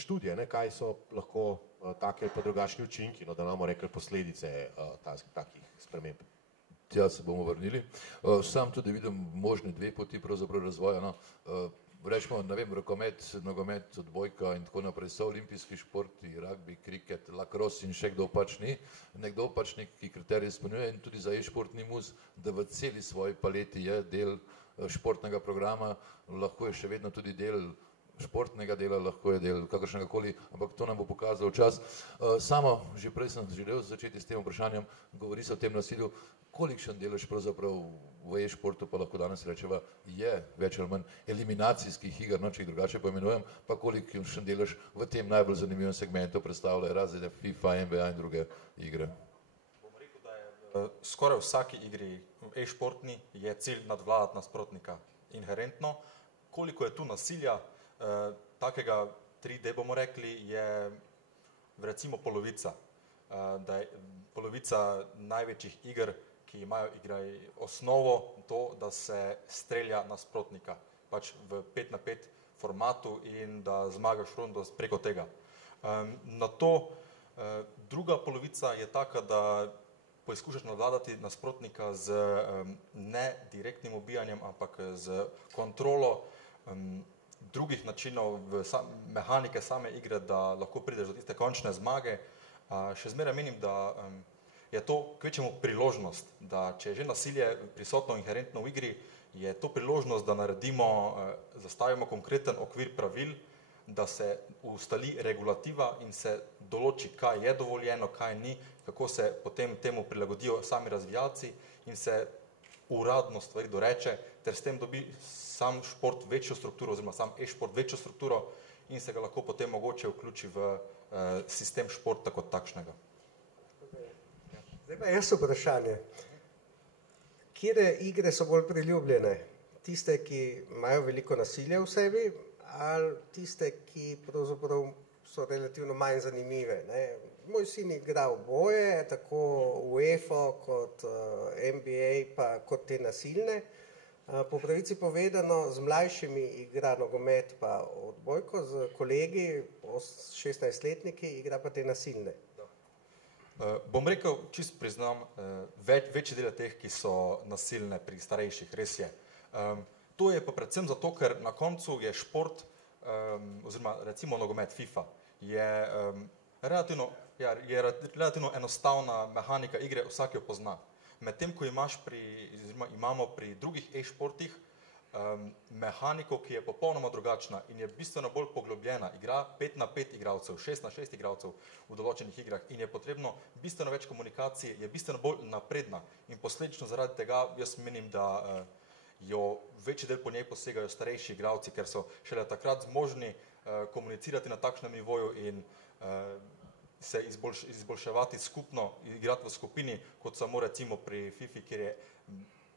študije, ne, kaj so lahko take pa drugačni učinki, no, da nam bomo rekli posledice takih sprememb. Tja se bomo vrnili. Sam tudi vidim možne dve poti pravzaprav razvoja, no. Rečemo, ne vem, rokomet, nogomet, odbojka in tako naprej so olimpijski športi, rugby, kriket, lacrosse in še kdo pač ni. Nekdo pač neki kriterij izpolnjuje in tudi za e-šport ni mus, da v celi svoji paleti je del športnega programa, lahko je še vedno tudi del športnega dela, lahko je del kakršnega koli, ampak to nam bo pokazal čas. Samo, že prej sem želel začeti s tem vprašanjem, govori se o tem nasilju, kolikšen delež pravzaprav v e-športu, pa lahko danes rečeva, je več ali manj eliminacijskih iger, no, če jih drugače poimenujem, pa kolikšen delež v tem najbolj zanimivem segmentu predstavljajo razne FIFA, NBA in druge igre. Bom rekel, da je skoraj vsaki igri e-športni je cilj nadvladati nasprotnika inherentno. Koliko je tu nasilja, takega 3D bomo rekli, je recimo polovica. Da je polovica največjih iger, ki imajo osnovo to, da se strelja nasprotnika. Pač v 5 na 5 formatu in da zmagaš rundo preko tega. Na to druga polovica je taka, da poizkušaš nadvladati nasprotnika z ne direktnim ubijanjem, ampak z kontrolo drugih načinov mehanike same igre, da lahko prideš do tiste končne zmage. Še zmeraj menim, da je to kvečjemu priložnost, da če je že nasilje prisotno inherentno v igri, je to priložnost, da naredimo, zastavimo konkreten okvir pravil, da se ustali regulativa in se določi, kaj je dovoljeno, kaj ni, kako se potem temu prilagodijo sami razvijalci in se uradno stvari doreče, ter s tem dobi sam šport večjo strukturo, oziroma sam e-šport večjo strukturo in se ga lahko potem mogoče vključi v sistem športa kot takšnega. Zdaj pa jaz vprašanje. Kjere igre so bolj priljubljene? Tiste, ki imajo veliko nasilja v sebi, ali tiste, ki pravzaprav so relativno manj zanimive, ne? Moj sin igra oboje, tako UEFA kot NBA, pa kot te nasilne. Po pravici povedano, z mlajšimi igra nogomet pa odbojko, z kolegi, 16-letniki, igra pa te nasilne. Bom rekel, čist priznam, večji del teh, ki so nasilne pri starejših, res je. To je pa predvsem zato, ker na koncu je šport, oziroma recimo nogomet FIFA, je relativno enostavna mehanika igre, vsak jo pozna. Medtem, ko imamo pri drugih e-športih mehaniko, ki je popolnoma drugačna in je bistveno bolj poglobljena, igra 5 na 5 igralcev, 6 na 6 igralcev v določenih igrah in je potrebno bistveno več komunikacije, je bistveno bolj napredna in posledično zaradi tega jaz menim, da jo večji del po njej posegajo starejši igralci, ker so šele takrat zmožni komunicirati na takšnem nivoju in se izboljševati skupno, igrati v skupini, kot samo recimo pri FIFA, kjer je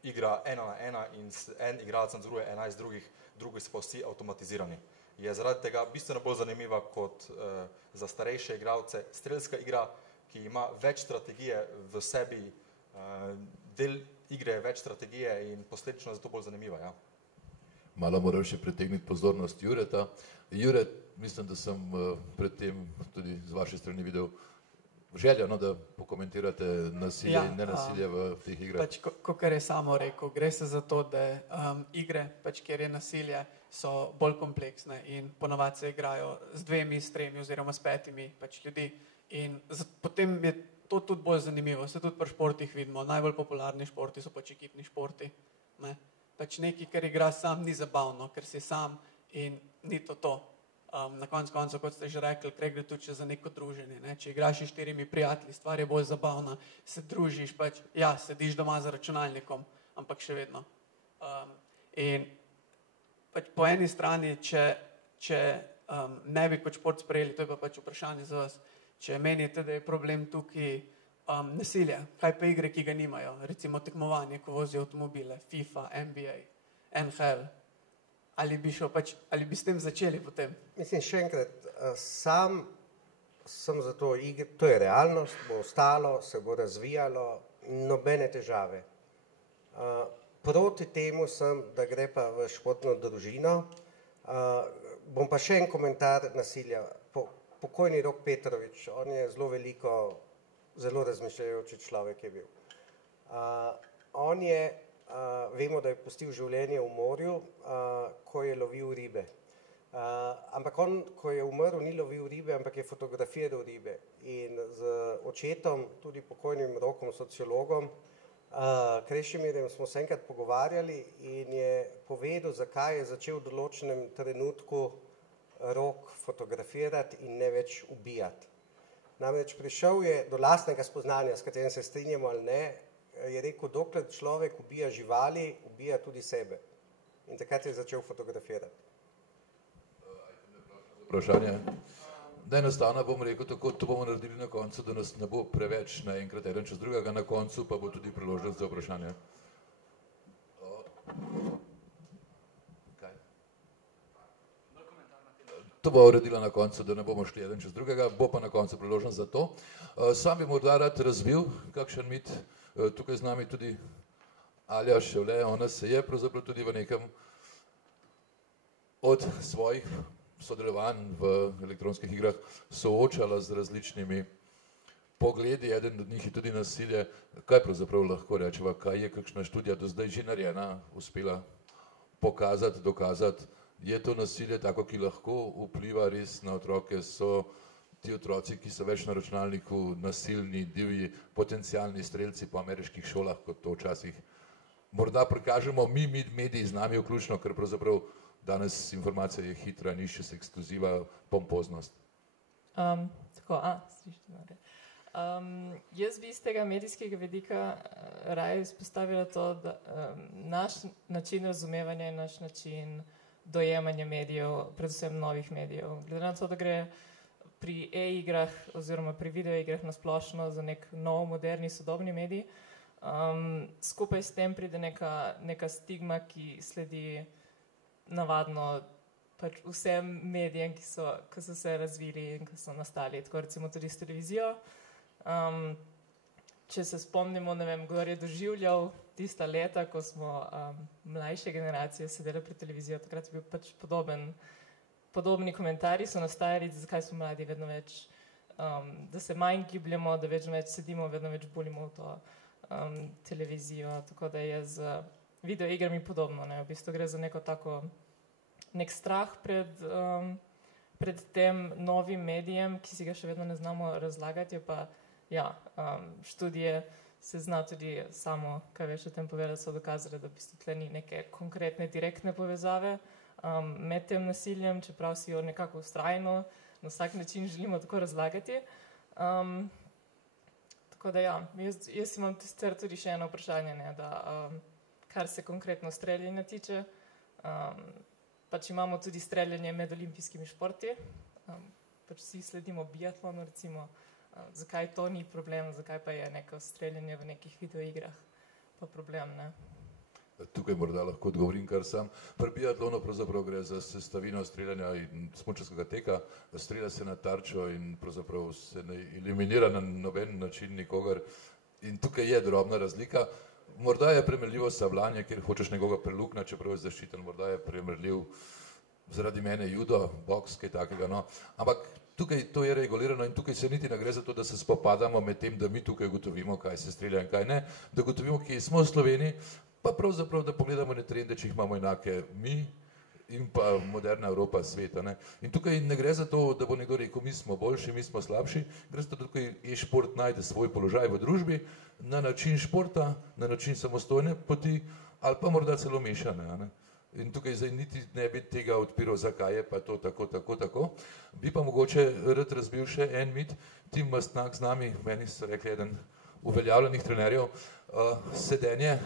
igra 1 na 1 in en igralec nadzoruje 11 drugih, drugi so pa vsi avtomatizirani. Je zaradi tega bistveno bolj zanimiva kot za starejše igralce strelska igra, ki ima več strategije v sebi, del igre je več strategije in posledično je zato bolj zanimiva, ja. Malo moram še pritegniti pozornost Jureta. Jure, mislim, da sem predtem tudi z vaše strani videl željo, da pokomentirate nasilje in nenasilje v teh igrah. Pač, kakor je samo rekel, gre se za to, da igre, pač, kjer je nasilje, so bolj kompleksne in ponavadi se igrajo z 2, s 3 oziroma s 5 pač ljudi. In potem je to tudi bolj zanimivo. Se tudi pri športih vidimo, najbolj popularni športi so pač ekipni športi. Ne? Pač nekaj, kar igra sam, ni zabavno, ker si sam in ni to. Na koncu, kot ste že rekli, gre tudi za neko druženje. Ne? Če igraš s 4 prijatelji, stvar je bolj zabavna, se družiš, pač, ja, sediš doma za računalnikom, ampak še vedno. In pač po eni strani, če ne bi kot šport sprejeli, to je pa pač vprašanje za vas, če menite, da je problem tukaj nasilje, kaj pa igre, ki ga nimajo, recimo tekmovanje, ko vozijo avtomobile, FIFA, NBA, NHL, ali bi s tem začeli potem? Mislim, še enkrat, sam sem za to igre, to je realnost, bo ostalo, se bo razvijalo, nobene težave. Proti temu sem, da gre pa v športno družino. Bom pa še en komentar nasilja. Pokojni Rok Petrovič, on je zelo razmišljajoči človek je bil. On je, vemo, da je pustil življenje v morju, ko je lovil ribe. Ampak on, ko je umrl, ni lovil ribe, ampak je fotografiral ribe. In z očetom, tudi pokojnim Rokom, sociologom, Krešimirjem, smo se enkrat pogovarjali in je povedal, zakaj je začel v določenem trenutku Rok fotografirati in ne več ubijati. Namreč prišel je do lastnega spoznanja, s katerim se strinjamo ali ne, je rekel, dokler človek ubija živali, ubija tudi sebe. In takrat je začel fotografirati. Vprašanje. Enostavno bom rekel tako, to bomo naredili na koncu, da nas ne bo preveč naenkrat eden čez drugega, na koncu pa bo tudi priložnost za vprašanje. To bo uredila na koncu, da ne bomo šli eden čez drugega, bo pa na koncu priložnost za to. Sam bi morda rad razvil kakšen mit, tukaj z nami tudi Alja Ševle, ona se je pravzaprav tudi v nekem od svojih sodelovanj v elektronskih igrah soočala z različnimi pogledi, eden od njih je tudi nasilje. Kaj pravzaprav lahko rečeva, kaj je kakšna študija do zdaj že narejena, uspela pokazati, dokazati, je to nasilje tako, ki lahko vpliva res na otroke, so ti otroci, ki so več na računalniku, nasilni, divji, potencialni strelci po ameriških šolah, kot to včasih morda prikažemo mi mediji z nami vključno, ker pravzaprav danes informacija je hitra, nišče se ekskluziva, pompoznost. Jaz bi iz tega medijskega vidika raje izpostavila to, da naš način razumevanja in naš način dojemanja medijev, predvsem novih medijev, glede na to, da gre pri e-igrah oziroma pri videoigrah nasplošno za nek nov, moderni, sodobni medij, skupaj s tem pride neka stigma, ki sledi navadno pač vsem medijem, ki so se razvili in ki so nastali, tako recimo tudi s televizijo. Če se spomnimo, ne vem, kdo je doživljal tista leta, ko smo mlajše generacije sedeli pri televizijo, takrat je bil pač podobni komentarji so nastajali, zakaj smo mladi vedno več, da se manj gibljamo, da vedno več sedimo, vedno več bolimo v to televizijo, tako da je z videoigrami podobno, ne? V bistvu gre za nek strah pred tem novim medijem, ki si ga še vedno ne znamo razlagati, pa ja, študije se zna tudi samo, kaj več o tem povedati, so dokazali, da v bistvu tle ni neke konkretne, direktne povezave med tem nasiljem, čeprav si jo nekako vztrajno na vsak način želimo tako razlagati. Tako da ja, jaz imam tudi še eno vprašanje, ne, da kar se konkretno streljanja tiče, pač imamo tudi streljanje med olimpijskimi športi, pač vsi sledimo biatlonu recimo, zakaj to ni problem, zakaj pa je neko streljanje v nekih videoigrah pa problem, ne? Tukaj morda lahko odgovorim kar sam. Pri biatlonu pravzaprav gre za sestavino streljanja in smučarskega teka, strelja se na tarčo in pravzaprav se ne eliminira na noben način nikogar in tukaj je drobna razlika. Morda je primerljivo savlanje, kjer hočeš nekoga prelukniti, čeprav je zaščiten, morda je primerljiv zaradi mene judo, boks, kaj takega, no. Ampak tukaj to je regulirano in tukaj se niti ne gre za to, da se spopadamo med tem, da mi tukaj ugotovimo, kaj se strelja in kaj ne, da ugotovimo, kje smo v Sloveniji, pa pravzaprav, da pogledamo ne trende, če jih imamo enake mi in pa moderna Evropa, sveta, ne. In tukaj ne gre za to, da bo nekdo rekel, mi smo boljši, mi smo slabši, gre za to, da tukaj e-šport najde svoj položaj v družbi, na način športa, na način samostojne poti ali pa morda celo mešane, ne. In tukaj zdaj niti ne bi tega odpiral, zakaj je pa to tako. Bi pa mogoče rad razbil še en mit, Tim Mastnak z nami, meni so rekli eden uveljavljenih trenerjev, sedenje,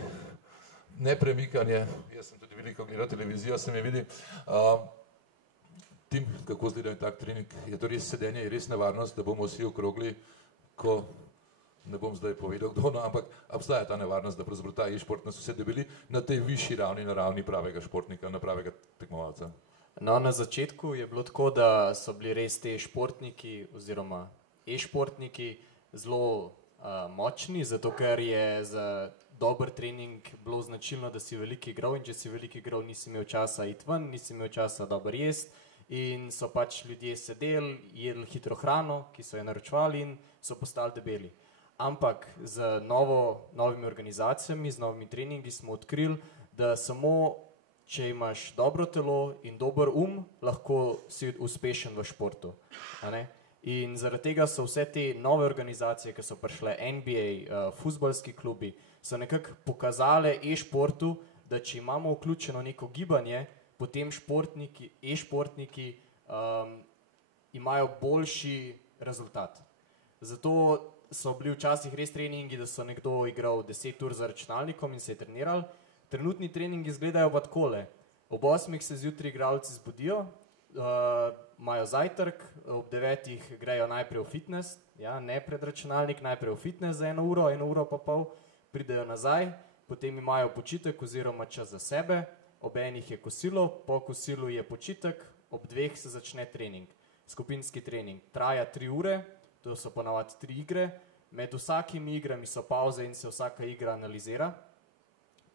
nepremikanje, jaz sem tudi veliko gledal televizijo, se mi vidi. Tim, kako zdaj tak trening, je to res sedenje, je res nevarnost, da bomo vsi okrogli, ko ne bom zdaj povedal kdo, no, ampak obstaja ta nevarnost, da pravzaprav ta e-šport nas vse debeli na tej višji ravni, na ravni pravega športnika, na pravega tekmovalca. No, na začetku je bilo tako, da so bili res te športniki oziroma e-športniki zelo močni, zato ker je za dober trening bilo značilno, da si veliko igral in če si veliko igral, nisi imel časa iti ven, nisi imel časa dobro jesti in so pač ljudje sedeli, jedli hitro hrano, ki so jo naročevali in so postali debeli. Ampak z novimi organizacijami, z novimi treningi smo odkrili, da samo, če imaš dobro telo in dober lahko si uspešen v športu. In zaradi tega so vse te nove organizacije, ki so prišle, NBA, fuzbalski klubi, so nekako pokazale e-športu, da če imamo vključeno neko gibanje, potem e-športniki imajo boljši rezultat. Zato so bili včasih res treningi, da so nekdo igral 10 ur za računalnikom in se je treniral. Trenutni treningi izgledajo pa takole. Ob 8 se zjutraj igralci zbudijo, imajo zajtrk, ob 9 grejo najprej v fitness, ja, ne pred računalnik, najprej v fitness za 1 uro pa pol, pridejo nazaj, potem imajo počitek oziroma čas za sebe, ob 1 je kosilo, po kosilu je počitek, ob 2 se začne trening. Skupinski trening traja 3 ure, to so ponavadi 3 igre, med vsakimi igrami so pauze in se vsaka igra analizira.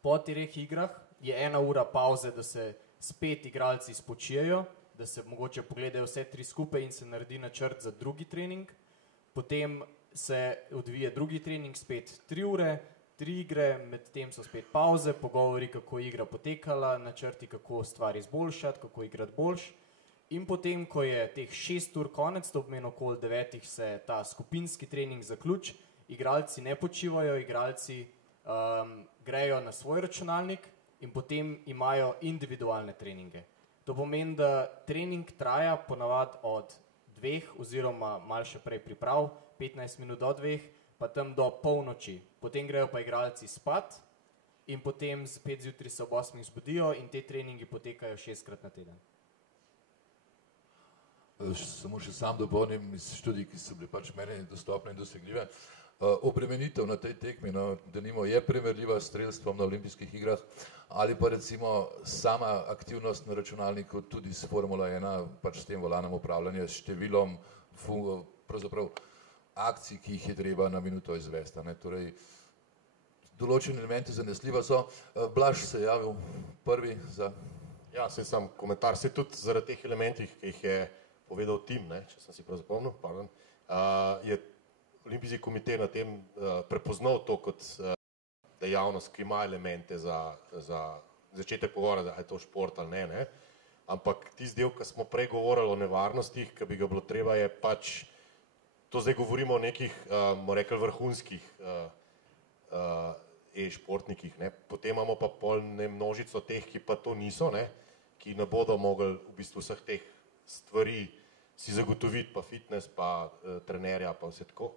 po teh igrah je 1 ura pauze, da se spet igralci spočijejo, da se mogoče pogledajo vse 3 skupaj in se naredi načrt za drugi trening. Potem se odvije drugi trening, spet 3 ure, 3 igre, med tem so spet pauze, pogovori, kako je igra potekala, načrti, kako stvari izboljšati, kako igrati boljš. In potem, ko je teh 6 ur konec, to pomeni okoli 9 se ta skupinski trening zaključi, igralci ne počivajo, igralci grejo na svoj računalnik in potem imajo individualne treninge. To pomeni, da trening traja ponavadi od 2 oziroma malo še prej priprav, 15 minut do 2, pa tam do polnoči. Potem grejo pa igralci spat in potem spet zjutraj se ob 8 zbudijo in te treningi potekajo 6-krat na teden. Samo še sam dopolnim iz študij, ki so bili pač meni dostopne in dosegljive. Obremenitev na tej tekmi, denimo, je primerljiva s strelstvom na olimpijskih igrah ali pa recimo sama aktivnost na računalniku tudi s Formula 1, pač s tem volanom upravljanja, s številom pravzaprav akcij, ki jih je treba na minuto izvesti. Torej, določeni elementi zanesljiva so. Blaž se je javil prvi za... Ja, saj sam komentar, saj tudi zaradi teh elementih, ki jih je povedal Tim, če sem si prav zapomnil, je Olimpijski komite na tem prepoznal to kot dejavnost, ki ima elemente za začetek pogovora, da je to šport ali ne. Ampak tisti del, ki smo prej govorili o nevarnostih, ki bi ga bilo treba, je pač, to zdaj govorimo o nekih, bomo rekli, vrhunskih e-športnikih. Potem imamo pa množico teh, ki pa to niso, ki ne bodo mogli v bistvu vseh teh stvari si zagotoviti, pa fitness, pa trenerja, pa vse tako.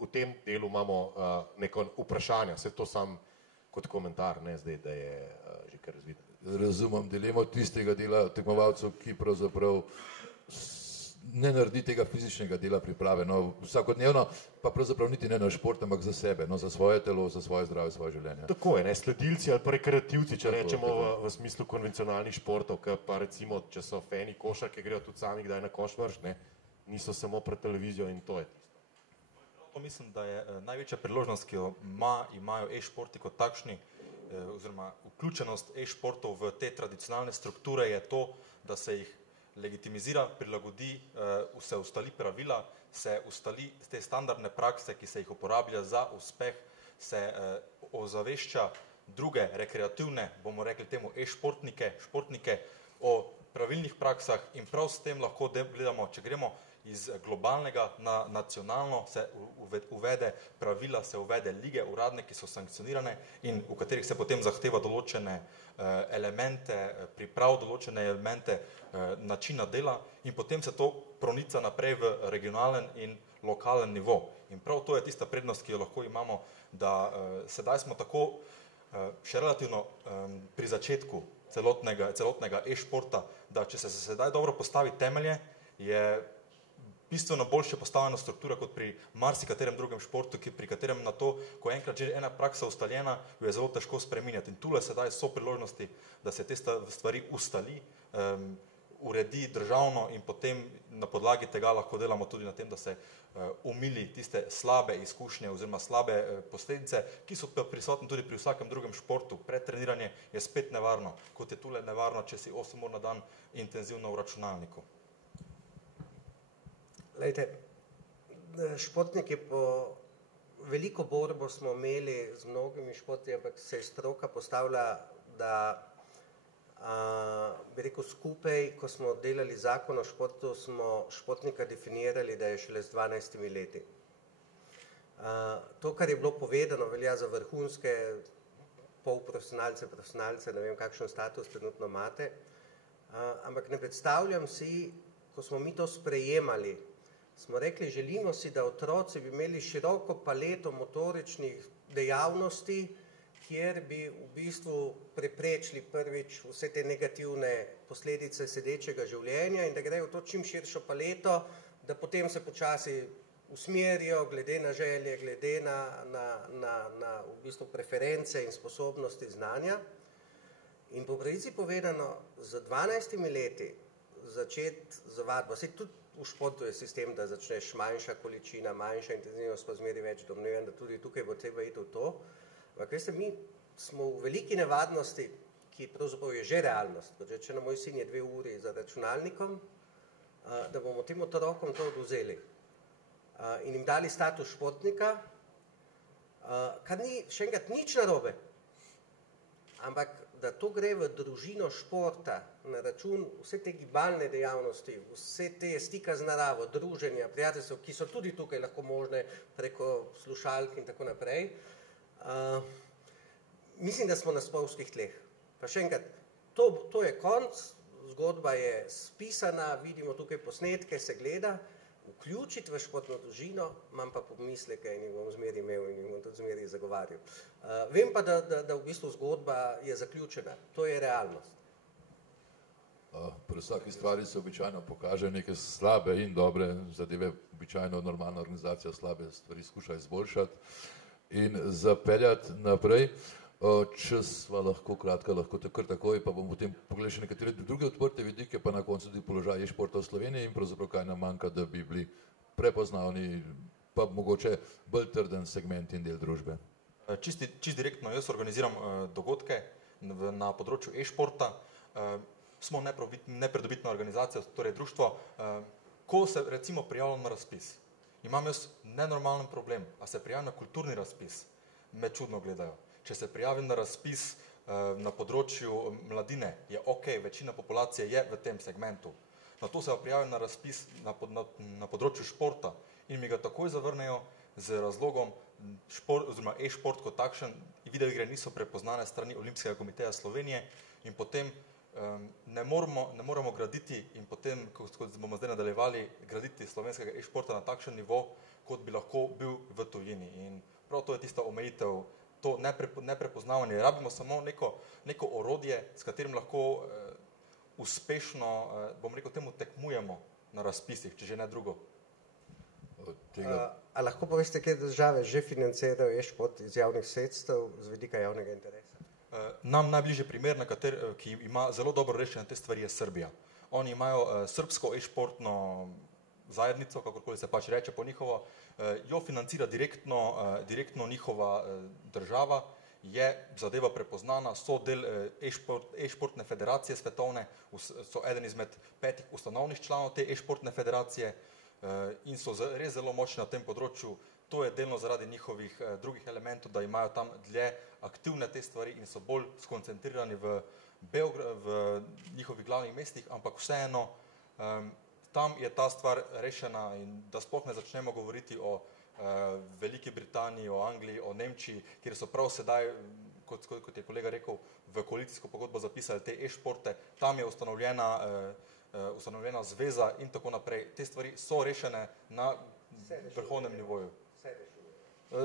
V tem delu imamo neko vprašanje, vse to sam kot komentar, ne zdaj, da je že kar razvidno. Razumem dilemo tistega dela tekmovalcev, ki pravzaprav ne naredi tega fizičnega dela priprave, vsakodnevno, pa pravzaprav niti ne na šport, ampak za sebe, za svoje telo, za svoje zdravje, svoje življenje. Tako je, sledilci ali pa rekreativci, če rečemo v smislu konvencionalnih športov, ki pa recimo, če so fani košarke, grejo tudi sami kdaj na koš vrš, niso samo pred televizijo in to je tisto. To mislim, da je največja priložnost, ki jo imajo e-športi kot takšni, oziroma vključenost e-športov v te tradicionalne strukture je to, da se jih legitimizira, prilagodi, se ustali pravila, se ustali te standardne prakse, ki se jih uporablja za uspeh, se ozavešča druge rekreativne, bomo rekli temu športnike o pravilnih praksah in prav s tem lahko gledamo, če gremo iz globalnega na nacionalno, se uvede pravila, se uvede lige uradne, ki so sankcionirane in v katerih se potem zahteva določene elemente, priprav določene elemente načina dela in potem se to pronica naprej v regionalen in lokalen nivo. In prav to je tista prednost, ki jo lahko imamo, da sedaj smo tako še relativno pri začetku celotnega e-športa, da če se sedaj dobro postavi temelje, je bistveno boljše postavljena struktura kot pri marsikaterem drugem športu, pri katerem na to, ko je enkrat že ena praksa ustaljena, jo je zelo težko spreminjati. In tule sedaj so priložnosti, da se te stvari ustali, uredi državno in potem na podlagi tega lahko delamo tudi na tem, da se umili tiste slabe izkušnje oziroma slabe posledice, ki so pa prisotne tudi pri vsakem drugem športu. Pretreniranje je spet nevarno, kot je tule nevarno, če si 8 ur na dan intenzivno v računalniku. Glejte, športniki po veliko borbo smo imeli z mnogimi športi, ampak se je stroka postavila, da bi rekel skupaj, ko smo delali zakon o športu, smo športnika definirali, da je šele z 12 leti. To, kar je bilo povedano, velja za vrhunske polprofesionalce, profesionalce, ne vem, kakšen status trenutno imate, ampak ne predstavljam si, ko smo mi to sprejemali, smo rekli, želimo si, da otroci bi imeli široko paleto motoričnih dejavnosti, kjer bi v bistvu preprečili prvič vse te negativne posledice sedečega življenja in da grejo v to čim širšo paleto, da potem se počasi usmerijo glede na želje, glede na v bistvu preference in sposobnosti znanja. In po pravici povedano, z 12 leti začeti z vadbo, saj tudi v športu je sistem, da začneš manjša količina, manjša intenzivnost, pa zmeri več domnevam, da tudi tukaj bo treba iti v to. Ampak veste, mi smo v veliki nevarnosti, ki pravzaprav je že realnost, kot rečeno, moj sin je 2 uri za računalnikom, da bomo tem otrokom to odvzeli in jim dali status športnika, kar ni, še enkrat, nič narobe, ampak da to gre v družino športa na račun vse te gibalne dejavnosti, vse te stika z naravo, druženja, prijateljstev, ki so tudi tukaj lahko možne preko slušalk in tako naprej. Mislim, da smo na spolskih tleh. Pa še enkrat, to je konc, zgodba je spisana, vidimo tukaj posnetke, se gleda, vključiti v športno družino, imam pa pomisleke in jih bom zmeri imel in jih bom tudi zmeri zagovarjal. Vem pa, da v bistvu zgodba je zaključena, to je realnost. Pri vsaki stvari se običajno pokaže neke slabe in dobre zadeve, običajno normalna organizacija slabe stvari skuša izboljšati in zapeljati naprej. Če sva lahko kratka, lahko kar takoj, pa bomo potem pogledali še nekatere druge odprte vidike, pa na koncu tudi položaj e-športa v Sloveniji in pravzaprav kaj nam manjka, da bi bili prepoznavni, pa mogoče bolj trden segment in del družbe. Čist direktno, jaz organiziram dogodke na področju e-športa. Smo nepridobitna organizacija, torej društvo. Ko se recimo prijavljam na razpis, imam jaz nenormalen problem, a se prijavim na kulturni razpis, me čudno gledajo. Če se prijavim na razpis na področju mladine, je ok, večina populacije je v tem segmentu. Na to se prijavim na razpis na področju športa in mi ga takoj zavrnejo z razlogom oziroma e-šport kot takšen, videoigre niso prepoznane strani Olimpijskega komiteja Slovenije in potem ne moremo graditi in potem, kot bomo zdaj nadaljevali, graditi slovenskega e-športa na takšen nivo, kot bi lahko bil v tujini. In prav to je tista omejitev, to neprepoznavanje. Rabimo samo neko orodje, s katerim lahko uspešno, bom rekel, temu tekmujemo na razpisih, če že ne drugo. A lahko poveste, kje države že financirajo e-šport iz javnih sredstev z vidika javnega interesa? Nam najbližji primer, ki ima zelo dobro rešene te stvari, je Srbija. Oni imajo srbsko e-športno zajednico, kakorkoli se pač reče po njihovo, jo financira direktno njihova država, je zadeva prepoznana, so del e-športne federacije svetovne, so eden izmed 5 ustanovnih članov te e-športne federacije in so res zelo močni na tem področju. To je delno zaradi njihovih drugih elementov, da imajo tam dlje aktivne te stvari in so bolj skoncentrirani v njihovih glavnih mestih, ampak vseeno tam je ta stvar rešena in da sploh ne začnemo govoriti o Veliki Britaniji, o Angliji, o Nemčiji, kjer so prav sedaj, kot je kolega rekel, v koalicijsko pogodbo zapisali te e-športe, tam je ustanovljena zveza in tako naprej. Te stvari so rešene na vrhovnem nivoju.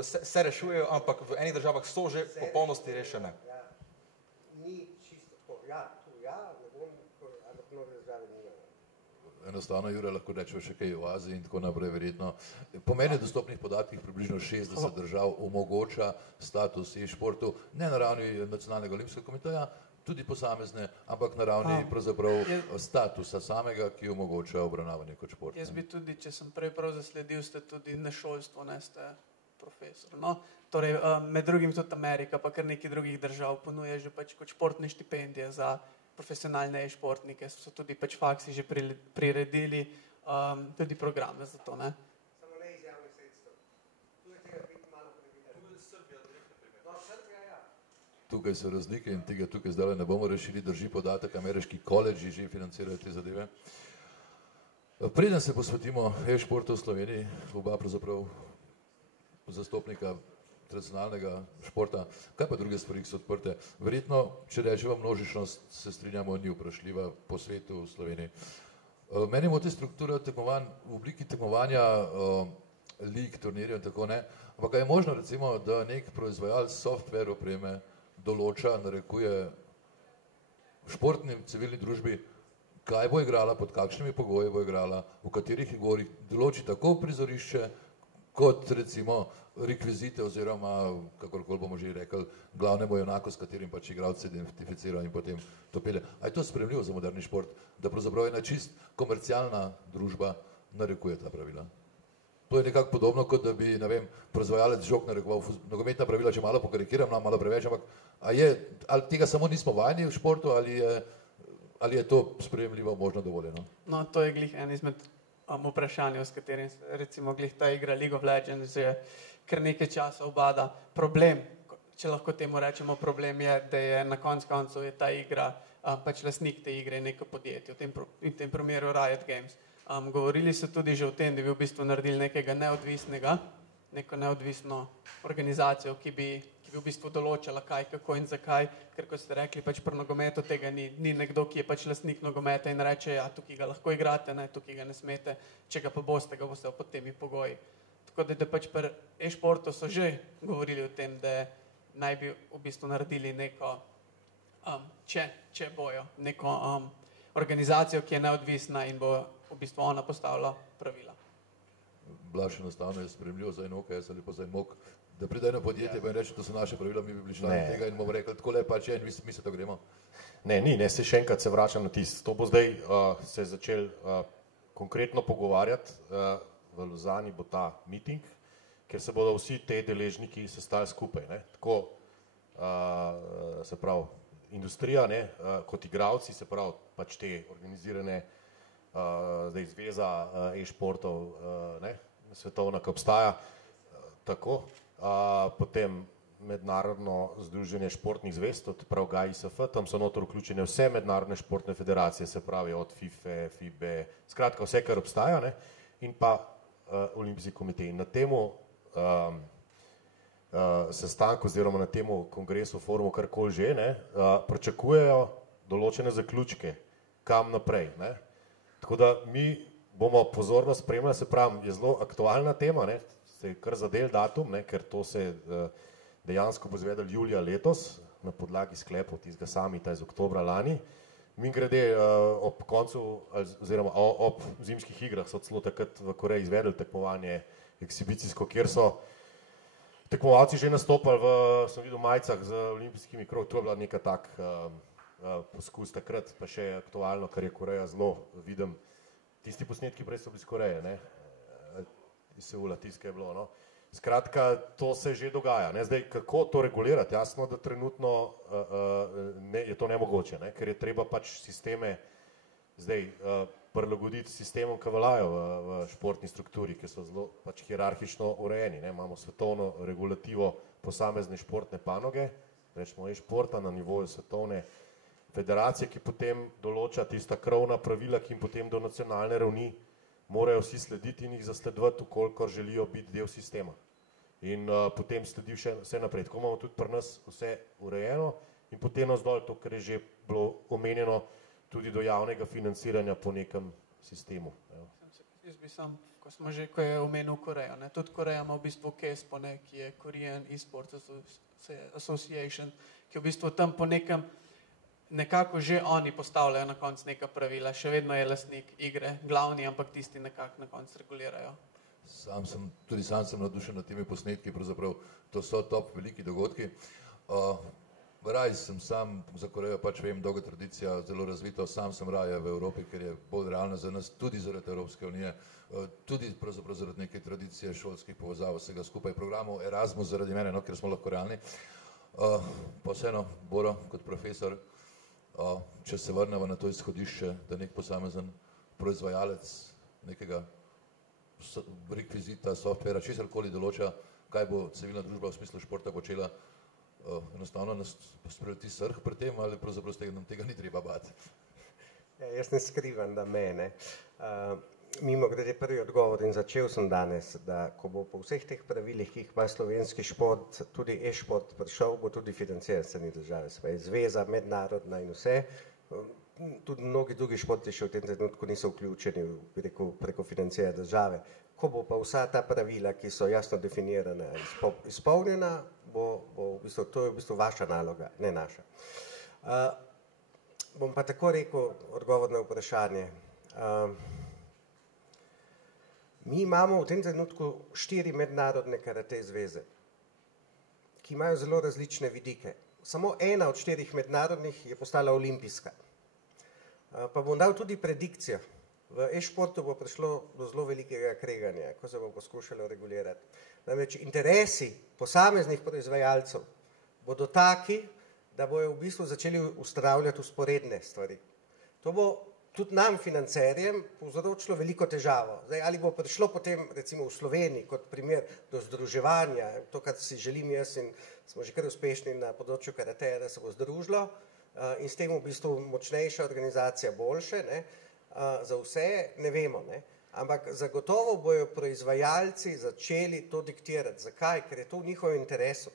Se rešujejo, ampak v enih državah so že v popolnosti rešene. Ni čisto tako, tu ne bom, ampak mnoge države nimajo. Enostavno, Jure, lahko rečemo še kaj o Aziji in tako naprej, verjetno. Po meni dostopnih podatkih približno 60 držav omogoča status e-športu, ne na ravni Nacionalnega olimpijskega komiteja, tudi posamezne, ampak na ravni pravzaprav statusa samega, ki omogoča obravnavanje kot šport. Jaz bi tudi, če sem prej prav zasledil, ste tudi na šolstvo, ne ste profesor. No? Torej, med drugim tudi Amerika, pa kar nekaj drugih držav ponuje že pač kot športne štipendije za profesionalne e-športnike, so tudi pač faksi že priredili tudi programe za to. Ne? Samo ne iz javnih sredstev. Tu je tega biti malo prevideti. Tu je Srbija, direktno primer. No, Srbija, ja. Tukaj so razlike in tega tukaj zdaj ne bomo rešili, drži podatek, ameriški koledži že financirajo te zadeve. Preden se posvetimo e-športu v Sloveniji, oba pravzaprav zastopnika tradicionalnega športa, kaj pa druge stvari, ki so odprte? Verjetno, če rečeva množičnost, se strinjamo, ni vprašljiva po svetu v Sloveniji. Meni moti struktura tekmovanj v obliki tekmovanja lig, turnirjev in tako ne, ampak je možno recimo, da nek proizvajalec software opreme določa, narekuje športni civilni družbi, kaj bo igrala, pod kakšnimi pogoji bo igrala, v katerih igorih, določi tako prizorišče, kot recimo rekvizite oziroma, kakorkoli bomo že rekli, glavnemu enako, s katerim pač igralci identificira in potem to pelje. A je to sprejemljivo za moderni šport, da pravzaprav ena čist komercialna družba narekuje ta pravila? To je nekako podobno, kot da bi, ne vem, proizvajalec žog narekoval nogometna pravila, če malo pokarikiram, malo preveč, ampak ali tega samo nismo vajeni v športu, ali je to sprejemljivo, možno dovoljeno? No, to je glih en izmed vprašanj, s katerim recimo glih ta igra League of Legends je kar nekaj časa ubada. Problem, če lahko temu rečemo problem, je, da je na koncu je ta igra, pač lastnik te igre neko podjetje, v tem primeru Riot Games. Govorili so tudi že o tem, da bi v bistvu naredili nekega neodvisnega, neko neodvisno organizacijo, ki bi v bistvu določala kaj, kako in zakaj, ker kot ste rekli, pač pri nogometu tega ni nekdo, ki je pač lastnik nogometa in reče, ja, tukaj ga lahko igrate, ne, tukaj ga ne smete, če ga pa boste pod temi pogoji. Tako da pač pri e-športu so že govorili o tem, da naj bi v bistvu naredili neko, če bojo, neko organizacijo, ki je neodvisna in bo v bistvu ona postavila pravila. Blaž enostavno je spremljivo za en OKS ali pa za en MOK, da pride eno podjetje pa in reče, to so naše pravila, mi bi bili člani tega in bomo rekli, tako le pač je in mi se to gremo. Ne, se še enkrat se vračam na tisto. To bo zdaj se začel konkretno pogovarjati, v Lozani bo ta meeting, kjer se bodo vsi te deležniki sestali skupaj, ne. Tako, se pravi, industrija, ne, kot igravci, se pravi, pač te organizirane, zdaj zveza e-športov, ne, svetovna, ki obstaja, tako, potem mednarodno združenje športnih zvez, to pravi GAISF, tam so notor vključene vse mednarodne športne federacije, se pravi od FIFA, FIBE, skratka vse, kar obstaja, ne, in pa Olimpijski komitej. Na temu sestanku oziroma na temu kongresu, forumu, karkoli že, ne, pričakujejo določene zaključke, kam naprej, ne. Tako da mi bomo pozorno spremljali, se pravim, je zelo aktualna tema, ne, se je kar zadel datum, ne, ker to se dejansko bo izvedel julija letos, na podlagi sklepov tistega samita iz oktobra lani. Mimogrede, ob koncu, oziroma ob zimskih igrah so celo takrat v Koreji izvedli tekmovanje ekshibicijsko, kjer so tekmovalci že nastopali sem videl, majicah z olimpijskimi krogi, to je bila neka tak poskus takrat, pa še aktualno, kar je Koreja zelo, vidim, tisti posnetki prej so bili iz Koreje, ne, iz Seula, tiska je bilo, no. Skratka, to se že dogaja, ne, zdaj, kako to regulirati, jasno, da trenutno je to nemogoče, ne, ker je treba pač sisteme zdaj prilagoditi sistemom, ki veljajo v športni strukturi, ki so zelo pač hierarhično urejeni, ne, imamo svetovno regulativo posamezne športne panoge, rečemo e-športa na nivoju svetovne federacije, ki potem določa tista krovna pravila, ki jim potem do nacionalne ravni morajo vsi slediti in jih zasledovati, ukolikor želijo biti del sistema. In potem sledi vse naprej. Tako imamo tudi pri nas vse urejeno in potem navzdol to, kar je že bilo omenjeno, tudi do javnega financiranja po nekem sistemu. Jaz bi sam, ko je omenil Korejo, ne, tudi Koreja ima v bistvu KESPO, ne, ki je Korean Esports Association, ki v bistvu tam po nekem nekako že oni postavljajo na koncu neka pravila, še vedno je lastnik igre, glavni, ampak tisti nekako na koncu regulirajo. Tudi sam sem navdušen nad temi posnetki, pravzaprav to so top veliki dogodki. Raj sem sam za Korejo, pač vem, dolga tradicija, zelo razvito, sam sem raje v Evropi, ker je bolj realno za nas, tudi zaradi Evropske unije, tudi pravzaprav zaradi neke tradicije šolskih povezav, vsega skupaj programov, Erasmus zaradi mene, no, ker smo lahko realni. Pa vseeno, Boro, kot profesor, če se vrnemo na to izhodišče, da nek posamezen proizvajalec nekega rekvizita, softvera, česarkoli določa, kaj bo civilna družba v smislu športa počela, enostavno nas spreleti srh pri tem, ali pravzaprav nam tega ni treba bati? Ja, jaz ne skrivam, da mene. Mimogrede prvi odgovor in začel sem danes, da ko bo po vseh teh pravilih, ki jih ima slovenski šport, tudi e-šport prišel, bo tudi financiran s strani države, zveza, mednarodna in vse. Tudi mnogi drugi športi še v tem trenutku niso vključeni preko financiranja države. Ko bo pa vsa ta pravila, ki so jasno definirana, izpolnjena, to je v bistvu vaša naloga, ne naša. Bom pa tako rekel odgovor na vprašanje. Mi imamo v tem trenutku 4 mednarodne karate zveze, ki imajo zelo različne vidike. Samo ena od 4 mednarodnih je postala olimpijska. Pa bom dal tudi predikcijo. V e-športu bo prišlo do zelo velikega kreganja, ko se bo poskušalo regulirati. Namreč interesi posameznih proizvajalcev bodo taki, da bojo v bistvu začeli ustvarjati usporedne stvari. To bo tudi nam, financerjem, povzročilo veliko težavo. Zdaj, ali bo prišlo potem, recimo v Sloveniji, kot primer, do združevanja, to, kar si želim jaz in smo že kar uspešni na področju karateja, da se bo združilo in s tem v bistvu močnejša organizacija boljše, ne, za vse, ne vemo, ne. Ampak zagotovo bojo proizvajalci začeli to diktirati. Zakaj? Ker je to v njihovem interesu.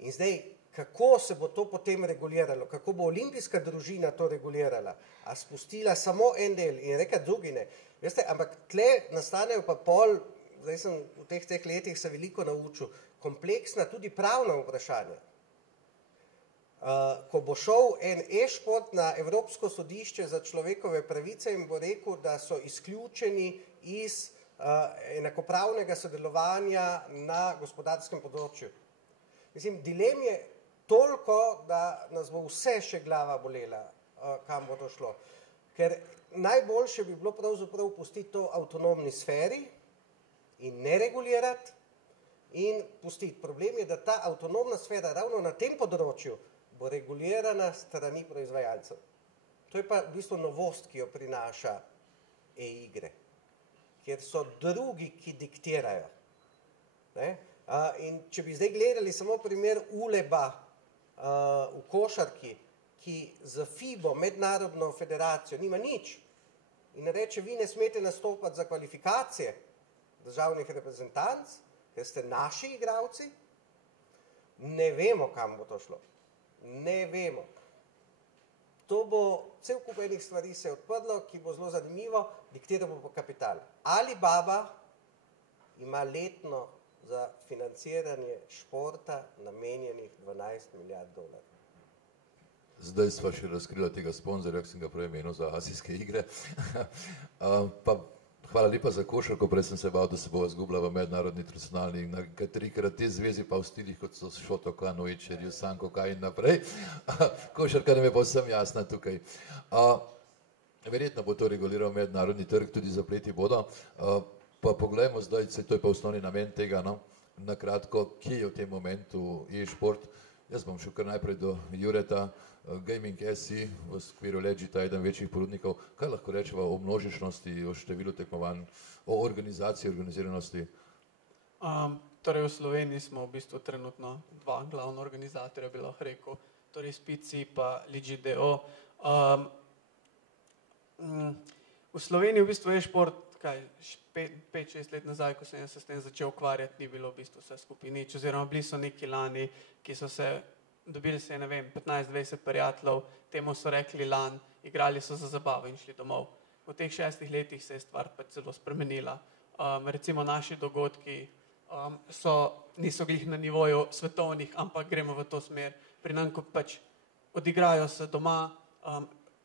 In zdaj, kako se bo to potem reguliralo, kako bo olimpijska družina to regulirala, a spustila samo en del in reka drugi ne. Veste, ampak tle nastanejo pa pol, zdaj sem v teh letih se veliko naučil, kompleksna tudi pravna vprašanja. Ko bo šel en e-šport na Evropsko sodišče za človekove pravice in bo rekel, da so izključeni iz enakopravnega sodelovanja na gospodarskem področju. Mislim, dilem je toliko, da nas bo vse še glava bolela, kam bo to šlo. Ker najboljše bi bilo pravzaprav pustiti to avtonomni sferi in ne regulirati in pustiti. Problem je, da ta avtonomna sfera ravno na tem področju bo regulirana strani proizvajalcev. To je pa v bistvu novost, ki jo prinaša e-igre, kjer so drugi, ki diktirajo. Ne? In če bi zdaj gledali samo primer Uleba v košarki, ki z FIBO, mednarodno federacijo, nima nič in reče, vi ne smete nastopati za kvalifikacije državnih reprezentanc, ker ste naši igralci, ne vemo, kam bo to šlo. Ne vemo. To bo cel kup enih stvari se odprlo, ki bo zelo zanimivo, diktiramo po kapital. Alibaba ima letno za financiranje športa namenjenih 12 milijard dolarjev. Zdaj sva še razkrila tega sponzorja, ki sem ga prej menil za azijske igre. Pa hvala lepa za košarko, prej sem se bal, da se bova zgubila v mednarodni tradicionalni, na katerikrat te zvezi pa v stilih, kot so Shotokan, Uičerju, Sankoka in naprej. Košarka nam je povsem jasna tukaj. Verjetno bo to reguliral mednarodni trg, tudi zapleti bodo. Pa poglejmo zdaj, to je pa osnovni namen tega, no, na kratko, kje je v tem momentu e-šport. Jaz bom šel kar najprej do Jureta. Gaming SC v skviru Legita, eden večjih ponudnikov. Kaj lahko rečeva o množičnosti, o številu tekmovanj, o organizaciji, organiziranosti? Torej v Sloveniji smo v bistvu trenutno dva glavna organizatorja, bi lahko rekel, torej Spici pa Legit.do. V Sloveniji v bistvu e-šport, 5-6 let nazaj, ko sem se s tem začel ukvarjati, ni bilo v bistvu vse skupaj nič, oziroma bili so neki lani, ki so se dobili se, ne vem, 15-20 prijateljev, temu so rekli LAN, igrali so za zabavo in šli domov. V teh 6 letih se je stvar pač zelo spremenila. Recimo naši dogodki niso glih na nivoju svetovnih, ampak gremo v to smer. Pri nam, ko pač odigrajo se doma,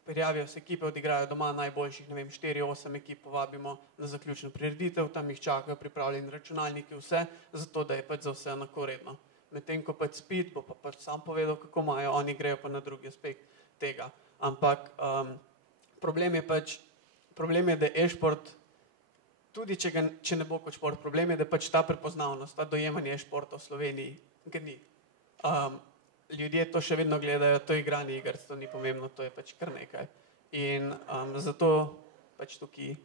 prijavijo se ekipe, odigrajo doma najboljših, ne vem, 4-8 ekip povabimo na zaključno prireditev, tam jih čakajo pripravljeni računalniki, vse, zato da je pač za vse enakovredno. Medtem ko pač Speed bo pa pač sam povedal, kako imajo, oni grejo pa na drugi aspekt tega. Ampak problem je, da e-šport, tudi če ne bo kot šport, problem je, da pač ta prepoznavnost, ta dojemanje e-športa v Sloveniji, ga ni. Ljudje to še vedno gledajo, to je igranje iger, to ni pomembno, to je pač kar nekaj. In zato pač tukaj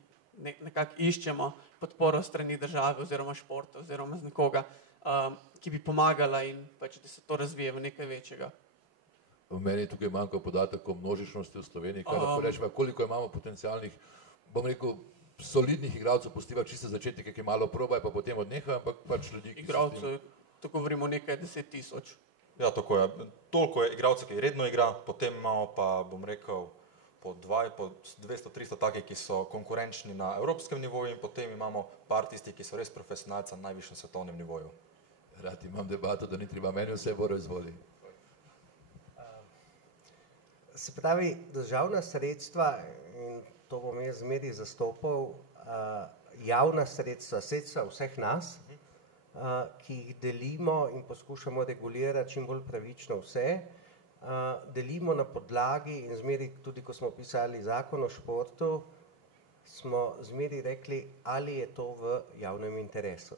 nekako iščemo podporo strani države oziroma športa oziroma z nekoga, ki bi pomagala in pač, da se to razvije v nekaj večjega. V meni tukaj manjka podatek o množičnosti v Sloveniji, kaj lahko rečeva, koliko imamo potencialnih, bom rekel, solidnih igralcev, postiva čiste začetnike, ki malo probajo, pa potem odnehajo, ampak pač ljudi, ki igralcev, tako govorimo nekaj 10 000. Ja, tako je. Toliko je igralcev, ki redno igra, potem imamo pa, bom rekel, po 200-300 takih, ki so konkurenčni na evropskem nivoju in potem imamo par tistih, ki so res profesionalci na najvišjem svetovnem nivoju. Rad imam debato, da ni treba meni vse, Boro, izvoli. Se pravi, državna sredstva, in to bom jaz zmeri zastopal, javna sredstva vseh nas, ki jih delimo in poskušamo regulirati čim bolj pravično vse, delimo na podlagi in zmeri tudi, ko smo pisali zakon o športu, smo zmeri rekli, ali je to v javnem interesu.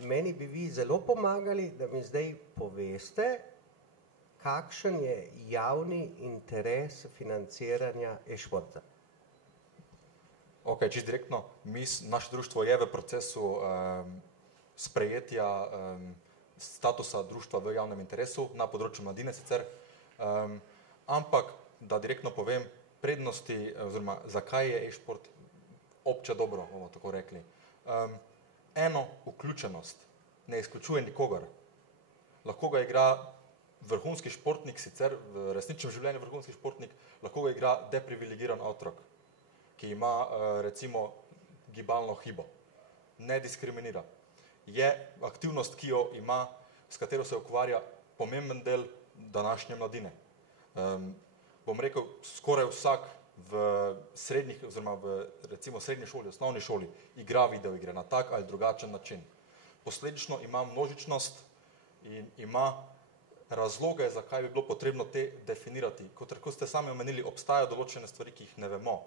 Meni bi vi zelo pomagali, da mi zdaj poveste, kakšen je javni interes financiranja e-športa. Ok, čisto direktno, naše društvo je v procesu sprejetja statusa društva v javnem interesu na področju mladine sicer, ampak da direktno povem prednosti, oziroma zakaj je e-šport obče dobro, bomo tako rekli. Eno, vključenost, ne izključuje nikogar. Lahko ga igra vrhunski športnik, sicer v resničnem življenju vrhunski športnik, lahko ga igra deprivilegiran otrok, ki ima recimo gibalno hibo. Ne diskriminira. Je aktivnost, ki jo ima, s katero se ukvarja pomemben del današnje mladine. Bom rekel, skoraj vsak v srednjih, oziroma v recimo srednji šoli, osnovni šoli, igra videoigre na tak ali drugačen način. Posledično ima množičnost in ima razloge, zakaj bi bilo potrebno te definirati. Kot ste sami omenili, obstajajo določene stvari, ki jih ne vemo.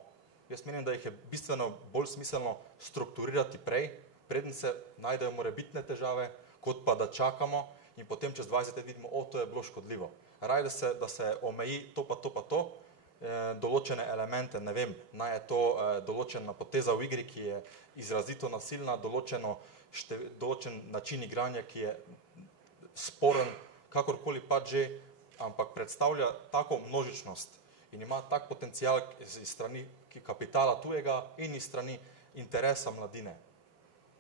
Jaz menim, da jih je bistveno bolj smiselno strukturirati prej, preden se najdejo morebitne težave, kot pa da čakamo in potem čez 20 let vidimo, to je bilo škodljivo. Raje, da se omeji to pa to, določene elemente, ne vem, naj je to določena poteza v igri, ki je izrazito nasilna, določen način igranja, ki je sporen, kakorkoli pa že, ampak predstavlja tako množičnost in ima tak potencial iz strani kapitala tujega in iz strani interesa mladine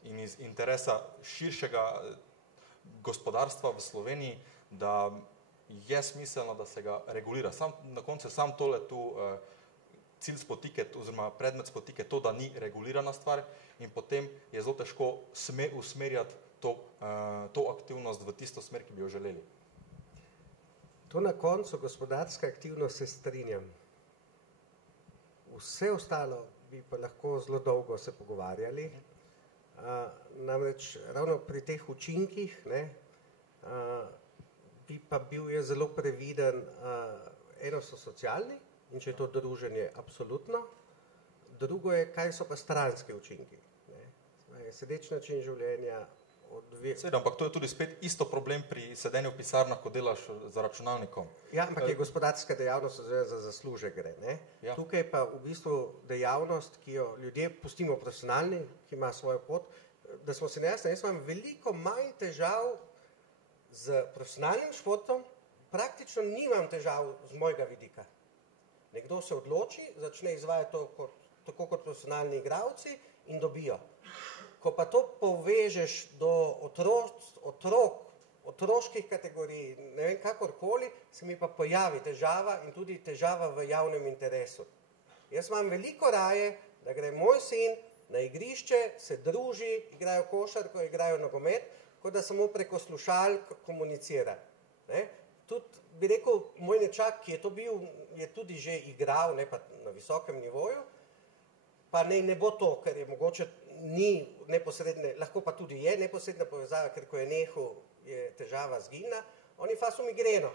in iz interesa širšega gospodarstva v Sloveniji, da je smiselno, da se ga regulira. Na koncu sam tole tu cilj spotike, oziroma predmet spotike, to, da ni regulirana stvar in potem je zelo težko usmerjati to aktivnost v tisto smer, ki bi jo želeli. To na koncu gospodarska aktivnost se strinjam. Vse ostalo bi pa lahko zelo dolgo se pogovarjali. Namreč ravno pri teh učinkih bi pa bil je zelo previden. Eno so socialni in če je to druženje, absolutno. Drugo je, kaj so pa stranski učinki. Sedeč način življenja. Seveda, ampak to je tudi spet isto problem pri sedenju v pisarnah, ko delaš za računalnikom. Ja, ampak je gospodarska dejavnost za zaslužek gre. Ja. Tukaj pa v bistvu dejavnost, ki jo ljudje pustimo profesionalni, ki ima svojo pot, da smo se nejasni, jaz imam veliko manj težav z profesionalnim športom, praktično nimam težav z mojega vidika. Nekdo se odloči, začne izvajati to tako kot profesionalni igralci in dobijo. Ko pa to povežeš do otroških kategorij, ne vem kakorkoli, se mi pa pojavi težava in tudi težava v javnem interesu. Jaz imam veliko raje, da gre moj sin na igrišče, se druži, igrajo košarko, igrajo nogomet, kot da samo preko slušalk komunicira. Tudi bi rekel, moj nečak, ki je to bil, je tudi že igral, ne pa na visokem nivoju, pa ne bo to, ker je mogoče ni neposredne, lahko pa tudi je neposredna povezava, ker ko je nehal, je težava zginila, on je fasil migreno.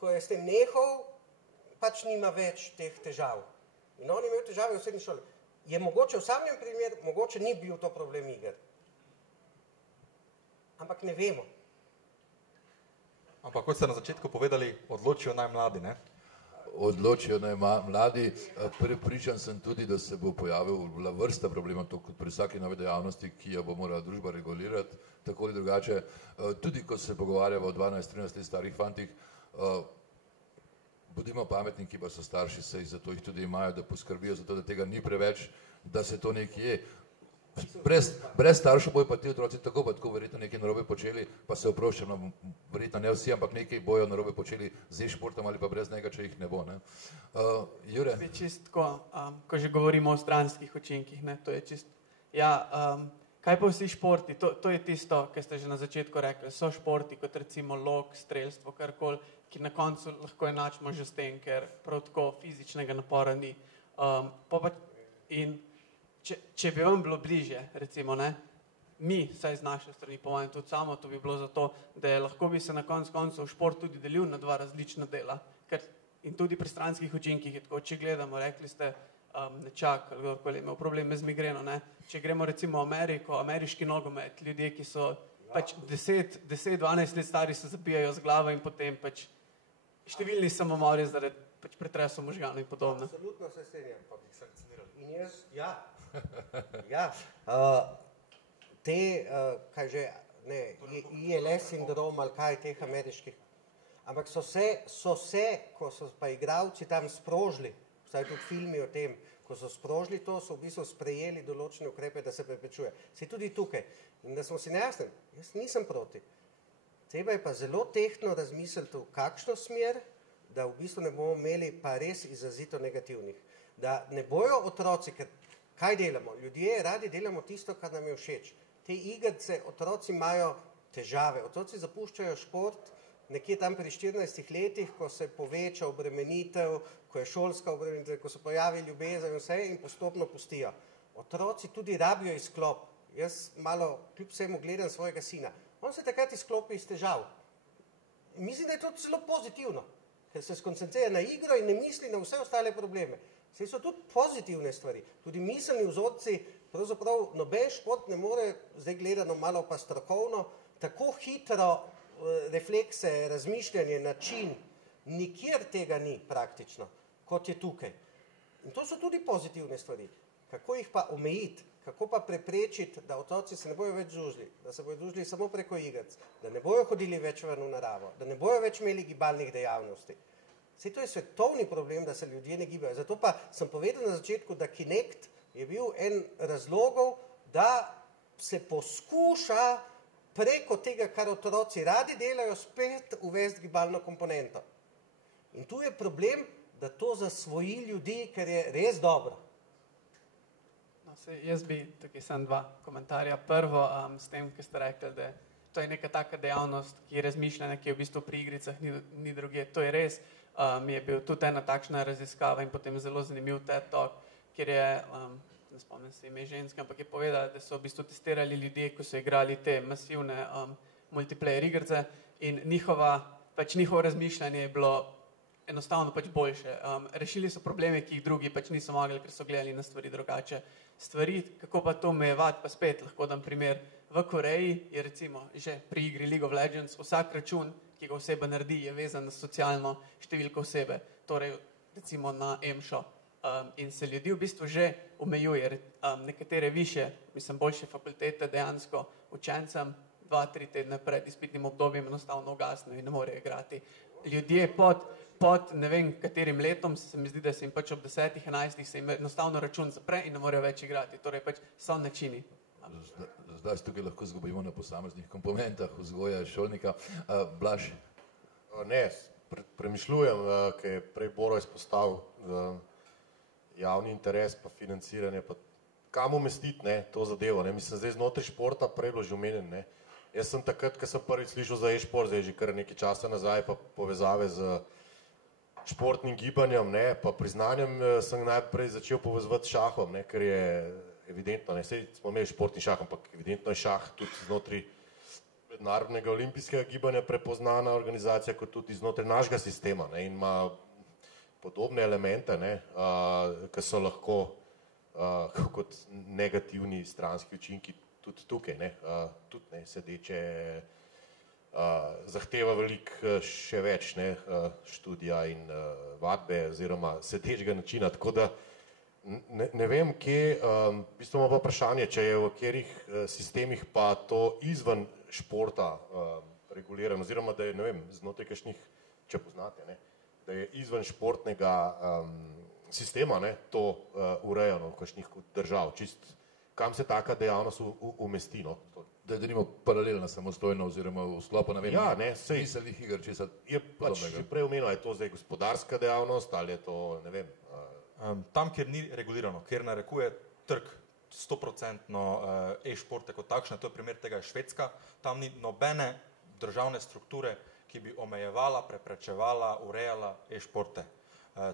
Ko je s tem nehal, pač nima več teh težav. In on je imel težave v srednji šoli. Je mogoče v samem primer, mogoče ni bil to problem iger. Ampak ne vemo. Ampak kot ste na začetku povedali, odločijo naj mladi, ne? Odločijo naj mladi. Prepričan sem tudi, da se bo pojavila vrsta problema, to kot pri vsaki nove dejavnosti, ki jo bo morala družba regulirati, tako ali drugače. Tudi ko se pogovarjamo o 12-13 starih fantih, bodimo pametni, ki pa so starši, saj zato jih tudi imajo, da poskrbijo za to, da tega ni preveč, da se to nekje. Brez staršev bojo pa ti otroci tako verjetno nekaj narobe počeli, pa se oproščam, verjetno ne vsi, ampak nekaj bojo narobe počeli z e-športom ali pa brez njega, če jih ne bo. Jure? Čistko, ko že govorimo o stranskih učinkih, to je čist. Ja, kaj pa vsi športi? To je tisto, kar ste že na začetku rekli. So športi, kot recimo lok, strelstvo, karkoli, ki na koncu lahko enačimo že s tem, ker prav tako fizičnega napora ni. In če bi vam bilo bliže, recimo, mi, saj z naše strani, po mojem tudi samo, to bi bilo zato, da lahko bi se na koncu šport tudi delil na dva različna dela. In tudi pri stranskih učinkih je tako, če gledamo, rekli ste, nečak ali kdorkoli imel probleme z migreno. Ne. Če gremo recimo v Ameriko, ameriški nogomet, ljudje, ki so pač 10-12 let stari, se zabijajo z glavo in potem pač številni samomori zaradi pač pretresov možganov in podobno. Absolutno se strinjam. Pa bi jih sankcionirali. In jaz, ja, kaj že, ne, ILS sindrom ali kaj teh ameriških, ampak so se, ko so pa igralci tam sprožili, vsaj tudi filmi o tem, ko so sprožili to, so v bistvu sprejeli določene ukrepe, da se preprečuje. Se tudi tukaj. In da smo si nejasni, jaz nisem proti. Treba je pa zelo tehtno razmisliti, v kakšno smer, da v bistvu ne bomo imeli pa res izrazito negativnih. Da ne bojo otroci, ker kaj delamo? Ljudje radi delamo tisto, kar nam je všeč. Te igrice, otroci imajo težave. Otroci zapuščajo šport nekje tam pri 14 letih, ko se poveča obremenitev, ko je šolska obremenitev, ko se pojavi ljubezen in vse in postopno pustijo. Otroci tudi rabijo izklop. Jaz malo kljub vsemu gledam svojega sina. On se takrat izklopi iz težav. Mislim, da je to zelo pozitivno, ker se skoncentrira na igro in ne misli na vse ostale probleme. Saj so tudi pozitivne stvari. Tudi miselni vzorci, pravzaprav noben šport ne more, zdaj gledano malo pa strokovno, tako hitro reflekse, razmišljanje, način, nikjer tega ni praktično, kot je tukaj. In to so tudi pozitivne stvari. Kako jih pa omejiti, kako pa preprečiti, da otroci se ne bojo več družili, da se bojo družili samo preko igric, da ne bojo hodili več ven v naravo, da ne bojo več imeli gibalnih dejavnosti. Saj to je svetovni problem, da se ljudje ne gibajo. Zato pa sem povedal na začetku, da Kinect je bil en razlogov, da se poskuša preko tega, kar otroci radi delajo, spet uvesti gibalno komponento. In tu je problem, da to zasvoji ljudi, ker je res dobro. No, jaz bi tukaj sem dva komentarja. Prvo, s tem, ki ste rekli, da to je neka taka dejavnost, ki je razmišljena, ki je v bistvu pri igricah ni druge. To je res. Je bil tudi ena takšna raziskava in potem zelo zanimiv TED Talk, kjer je, ne spomnim se ime ženske, ampak je povedala, da so v bistvu testirali ljudje, ko so igrali te masivne multiplayer igrice in njihovo razmišljanje je bilo enostavno pač boljše. Rešili so probleme, ki jih drugi pač niso mogli, ker so gledali na stvari drugače. Stvari, kako pa to omejevati, pa spet lahko dam primer. V Koreji je recimo že pri igri League of Legends vsak račun, ki ga oseba naredi, je vezan na socialno številko osebe, torej recimo na EMŠO. In se ljudi v bistvu že omejuje. Nekatere više, boljše fakultete dejansko učencem 2-3 tedne pred izpitnim obdobjem enostavno ugasnejo in ne morejo igrati. Ljudje pod ne vem katerim letom, se mi zdi, da se jim pač ob 10-11 se jim enostavno račun zapre in ne morejo več igrati. Torej pač so načini. Zdaj se tukaj lahko zgubimo na posameznih komponentah vzgoja šolnika. Blaž? Ne, premišljujem, ker je prej Boro izpostavil javni interes pa financiranje, pa kam umestiti to zadevo. Mislim, zdaj znotraj športa prej bilo že omenjen. Jaz sem takrat, ko sem prvič slišal za e-šport, zdaj že kar nekaj časa nazaj, pa povezave z športnim gibanjem, pa priznanjem sem najprej začel povezovati s šahom, ker je evidentno, sej smo imeli športni šah, ampak evidentno je šah tudi znotraj mednarodnega olimpijskega gibanja prepoznana organizacija, kot tudi znotraj našega sistema in ima podobne elemente, ki so lahko kot negativni stranski učinki tudi tukaj, tudi sedeče zahteva veliko še več študija in vadbe oziroma sedečega načina, tako da ne vem, kje, v bistvu ima pa vprašanje, če je v katerih sistemih pa to izven športa regulirano, oziroma da je, ne vem, znotraj kakšnih, če poznate, da je izven športnega sistema to urejeno v kakšnih držav, čist kam se taka dejavnost umesti. Da je nimo paralelna, samostojna oziroma v sklopu, ne vem, miselnih iger, česa podobnega. Je pač prej omenil, je to zdaj gospodarska dejavnost ali je to, ne vem. Tam, kjer ni regulirano, kjer narekuje trg 100% e-športe kot takšne, to je primer tega je Švedska, tam ni nobene državne strukture, ki bi omejevala, preprečevala, urejala e-športe.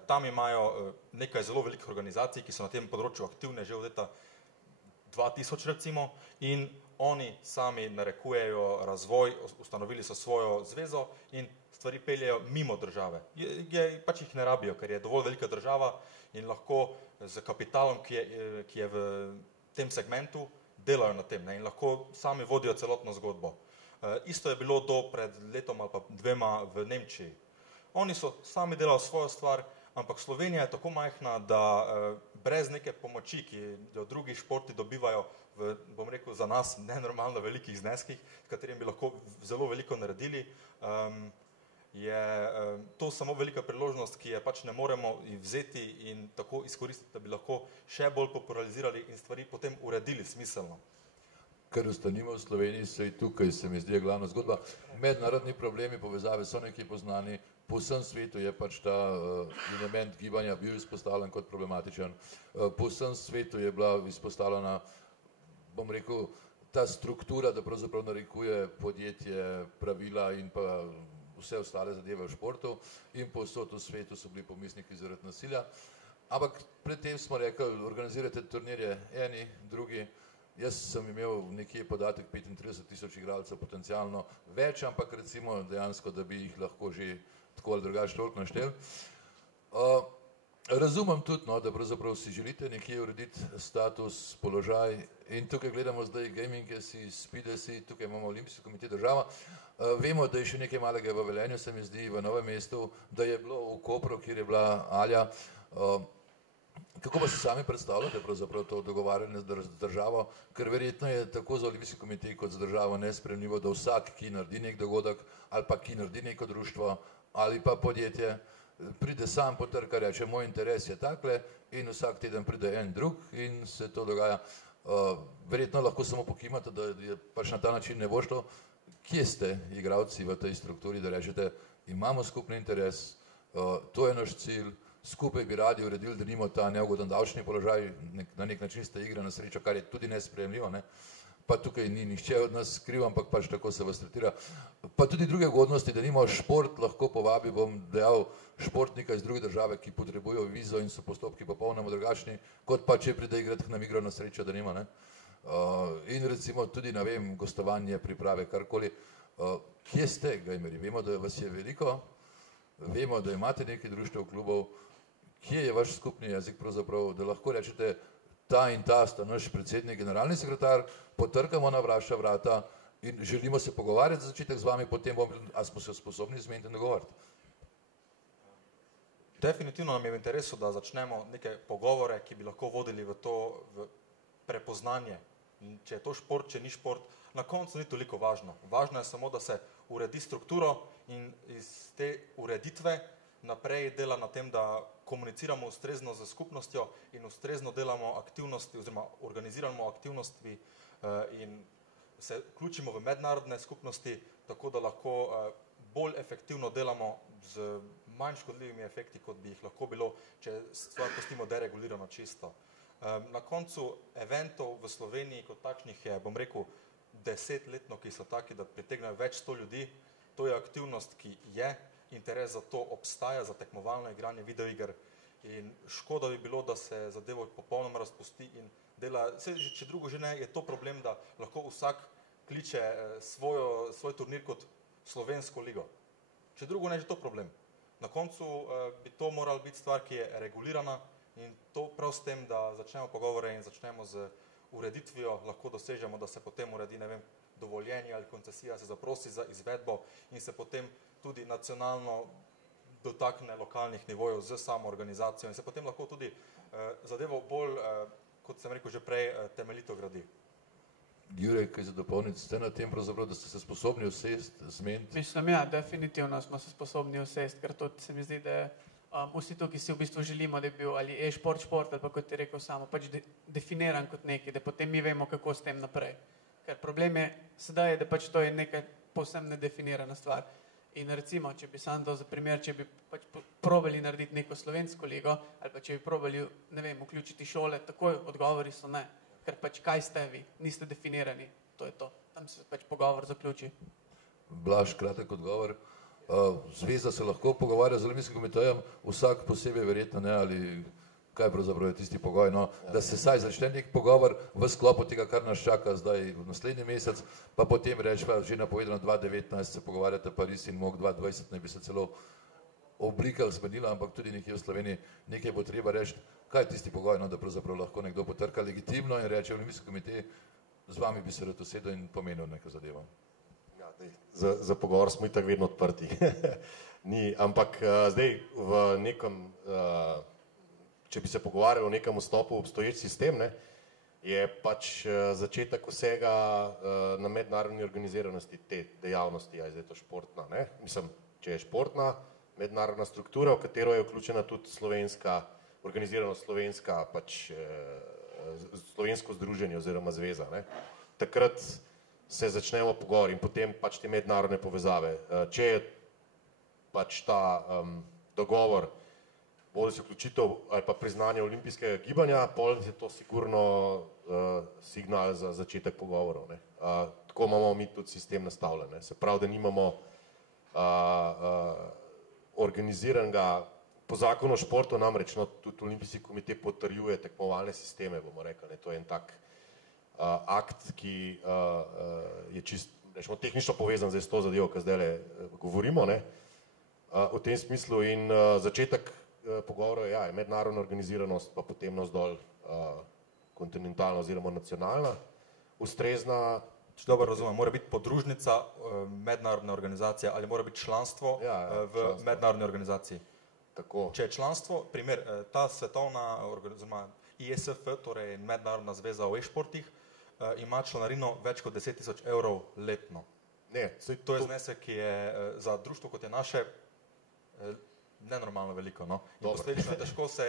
Tam imajo nekaj zelo velikih organizacij, ki so na tem področju aktivne že od leta 2000 recimo in oni sami narekujejo razvoj, ustanovili so svojo zvezo in stvari peljejo mimo države. Pač jih ne rabijo, ker je dovolj velika država in lahko z kapitalom, ki je v tem segmentu, delajo na tem, ne, in lahko sami vodijo celotno zgodbo. Isto je bilo do pred letom ali pa 2 v Nemčiji. Oni so sami delali svojo stvar, ampak Slovenija je tako majhna, da brez neke pomoči, ki jo drugi športi dobivajo v, bom rekel, za nas nenormalno velikih zneskih, s katerim bi lahko zelo veliko naredili, je to samo velika priložnost, ki je pač ne moremo vzeti in tako izkoristiti, da bi lahko še bolj popularizirali in stvari potem uredili smiselno. Ker ostanimo v Sloveniji, saj tukaj se mi zdi glavna zgodba. Mednarodni problemi, povezave so nekaj poznani, po vsem svetu je pač ta element gibanja bil izpostavljen kot problematičen. Po vsem svetu je bila izpostavljena, bom rekel, ta struktura, da pravzaprav narekuje podjetje, pravila in pa vse ostale zadeve v športu in povsod v svetu so bili pomisleki zaradi nasilja. Ampak pred tem smo rekli, organizirate turnirje eni, drugi. Jaz sem imel nekje podatek 35,000 igralcev potencialno več, ampak recimo dejansko, da bi jih lahko že tako ali drugače toliko naštel. Razumem tudi, no, da pravzaprav si želite nekje urediti status, položaj in tukaj gledamo zdaj gaminge-si, speede-si, tukaj imamo Olimpijski komitej država. Vemo, da je še nekaj malega v Velenju, se mi zdi, v Novem mestu, da je bilo v Kopru, kjer je bila Alja. Kako pa si sami predstavljate pravzaprav to dogovarjanje z državo, ker verjetno je tako za Olimpijski komitej kot za državo nesprejemljivo, da vsak, ki naredi nek dogodek ali pa ki naredi neko društvo ali pa podjetje, pride sam potrka, reče, moj interes je takle in vsak teden pride en drug in se to dogaja. Verjetno lahko samo pokimate, da je pač na ta način ne bo šlo. Kje ste igralci v tej strukturi, da rečete, imamo skupni interes, to je naš cilj, skupaj bi radi uredili, da nimamo ta neugoden davčni položaj, na nek način ste igre na srečo, kar je tudi nesprejemljivo, ne? Pa tukaj ni nihče od nas kriv, ampak pač tako se vas tretira. Pa tudi druge ugodnosti, da nimamo šport, lahko povabi, bom dejal, športnika iz druge države, ki potrebujejo vizo in so postopki popolnoma drugačni, kot pa če pride igrati nam igro na srečo, da nima, ne? In recimo tudi, ne vem, gostovanje, priprave, karkoli. Kje ste, gejmeri? Vemo, da vas je veliko, vemo, da imate nekaj društev, klubov. Kje je vaš skupni jezik pravzaprav, da lahko rečete, ta in ta sta naš predsednik, generalni sekretar, potrkamo na vaša vrata in želimo se pogovarjati za začetek z vami, potem bomo, a smo se sposobni zmeniti in dogovoriti? Definitivno nam je v interesu, da začnemo neke pogovore, ki bi lahko vodili v to v prepoznanje. Če je to šport, če ni šport, na koncu ni toliko važno. Važno je samo, da se uredi strukturo in iz te ureditve naprej dela na tem, da komuniciramo ustrezno z skupnostjo in ustrezno delamo aktivnosti oziroma organiziramo aktivnosti in se vključimo v mednarodne skupnosti, tako da lahko bolj efektivno delamo z manj škodljivimi efekti, kot bi jih lahko bilo, če stvar pustimo deregulirano čisto. Na koncu eventov v Sloveniji kot takšnih je, bom rekel, 10-letno, ki so taki, da pritegnejo več 100 ljudi. To je aktivnost, ki je, interes za to obstaja, za tekmovalno igranje videoiger in škoda bi bilo, da se zadevo popolnoma razpusti in dela, če drugo že ne, je to problem, da lahko vsak kliče svoj turnir kot slovensko ligo. Če drugo ne, je to problem. Na koncu bi to morala biti stvar, ki je regulirana in to prav s tem, da začnemo pogovore in začnemo z ureditvijo, lahko dosežemo, da se potem uredi, ne vem, dovoljenje ali koncesija, se zaprosi za izvedbo in se potem tudi nacionalno dotakne lokalnih nivojev z samo organizacijo in se potem lahko tudi zadevo bolj, kot sem rekel že prej, temeljito gradi. Jurek, kaj za dopolniti, ste na tem pravzaprav, da ste se sposobni usesti, zmeniti? Mislim, ja, definitivno smo se sposobni usesti, ker tudi se mi zdi, da vsi tukaj si v bistvu želimo, da je bil ali e-šport, ali pa kot je rekel samo, pač definiran kot nekaj, da potem mi vemo, kako s tem naprej. Ker problem je sedaj, da pač to je nekaj povsem nedefinirana stvar. In recimo, če bi sam dal za primer, če bi pač probali narediti neko slovensko ligo, ali pa če bi probali, ne vem, vključiti šole, takoj odgovori so ne. Ker pač kaj ste vi, niste definirani, to je to. Tam se pač pogovor zaključi. Blaž, kratek odgovor. Zveza se lahko pogovarja z Olimpijskim komitejem, vsak posebej verjetno ne, ali kaj pravzaprav je tisti pogoj, no, da se saj začne nek pogovor v sklopu tega, kar nas čaka zdaj v naslednji mesec, pa potem reči, pa že napovedano 2019 se pogovarjate Pariz in MOG 2020, ne bi se celo oblika zmenila, ampak tudi nekje v Sloveniji nekaj bo treba reči, kaj je tisti pogoj, no, da pravzaprav lahko nekdo potrka legitimno in reče, Olimpijski komitej, z vami bi se rad usedel in pomenil neko zadevo. Ja, za pogovor smo itak vedno odprti. Ni, ampak zdaj v nekem, če bi se pogovarjali o nekem vstopu v obstoječ sistem, ne, je pač začetek vsega na mednarodni organiziranosti te dejavnosti, a je zdaj to športna, ne? Mislim, če je športna, mednarodna struktura, v katero je vključena tudi slovenska, organiziranost slovenska, pač slovensko združenje oziroma zveza, ne? Takrat se začnemo pogovor in potem pač te mednarodne povezave. Če je pač ta dogovor, bodi se vključitev ali pa priznanje olimpijskega gibanja, pol je to sigurno signal za začetek pogovorov, ne? Tako imamo mi tudi sistem nastavljen, ne? Se pravi, da nimamo organiziranega, po zakonu o športu namreč, no, tudi Olimpijski komitej potrjuje tekmovalne sisteme, bomo rekli, ne, to je en tak akt, ki je čist, rečemo, tehnično povezan zdaj s to zadevo, ki zdaj govorimo, ne, v tem smislu in začetek pogovorov je, ja, je mednarodna organiziranost, pa potem navzdol kontinentalna oziroma nacionalna, ustrezna. Če dobro razumem, mora biti podružnica mednarodne organizacije ali mora biti članstvo v mednarodni organizaciji. Tako. Če je članstvo, primer, ta svetovna oziroma ISF, torej Mednarodna zveza v e-športih, ima članarino več kot 10 000 evrov letno. Ne, to je znesek, ki je za društvo, kot je naše, nenormalno veliko, no. In posledično je težko se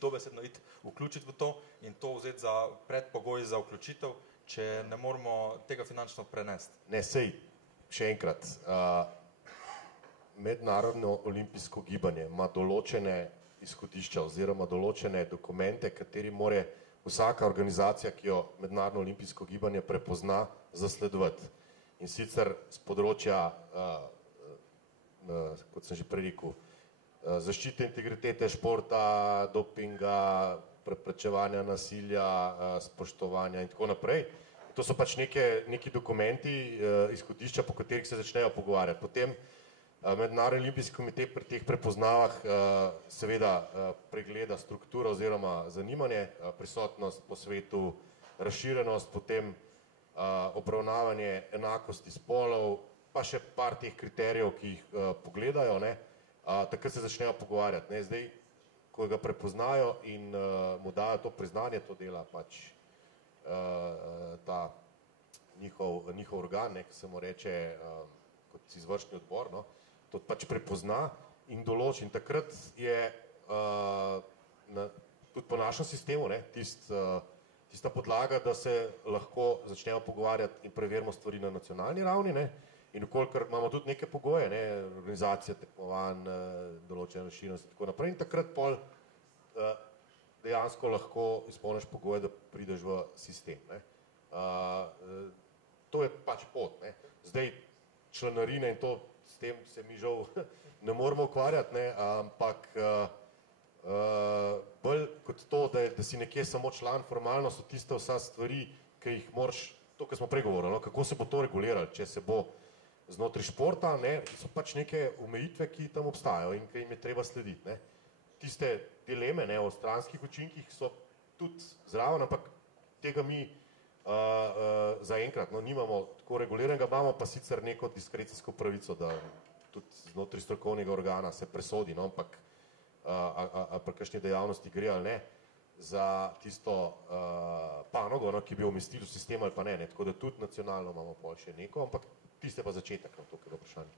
dobesedno iti vključiti v to in to vzeti za predpogoj za vključitev, če ne moramo tega finančno prenesti. Ne, sej, še enkrat, mednarodno olimpijsko gibanje ima določene izhodišča oziroma določene dokumente, kateri more vsaka organizacija, ki jo mednarodno olimpijsko gibanje prepozna, zasledovati. In sicer z področja, kot sem že prej rekel, zaščite integritete športa, dopinga, preprečevanja nasilja, spoštovanja in tako naprej. To so pač neki dokumenti, izhodišča, po katerih se začnejo pogovarjati. Potem Mednarodni olimpijski komitej pri teh prepoznavah seveda pregleda strukturo oziroma zanimanje, prisotnost po svetu, razširjenost, potem obravnavanje enakosti spolov, pa še par teh kriterijev, ki jih pogledajo, ne, takrat se začnejo pogovarjati, ne, zdaj, ko ga prepoznajo in mu dajo to priznanje, to dela pač ta njihov organ, ne, ki se mu reče kot izvršni odbor, no, to pač prepozna in določi. In takrat je tudi po našem sistemu, ne, tista podlaga, da se lahko začnemo pogovarjati in preverimo stvari na nacionalni ravni, ne, in okolikor imamo tudi neke pogoje, ne, organizacija tekmovanj, določene razširjenosti in tako naprej, in takrat pol dejansko lahko izpolniš pogoje, da prideš v sistem, ne. To je pač pot, ne. Zdaj, članarine in to, s tem se mi žal ne moramo ukvarjati, ne, ampak bolj kot to, da si nekje samo član, formalno so tiste vsa stvari, ki jih moraš, to, kar smo prej govorili, no, kako se bo to reguliralo, če se bo znotraj športa, ne, so pač neke omejitve, ki tam obstajajo in ki jim je treba slediti, ne. Tiste dileme, ne, o stranskih učinkih so tudi zraven, ampak tega mi zaenkrat, no, nimamo tako reguliranega, imamo pa sicer neko diskrecijsko pravico, da tudi znotraj strokovnega organa se presodi, no, ampak pri kakšni dejavnosti gre ali ne, za tisto panogo, no, ki bi umestili v sistem ali pa ne, tako da tudi nacionalno imamo pol še neko, ampak tiste pa začetek na tokega vprašanja.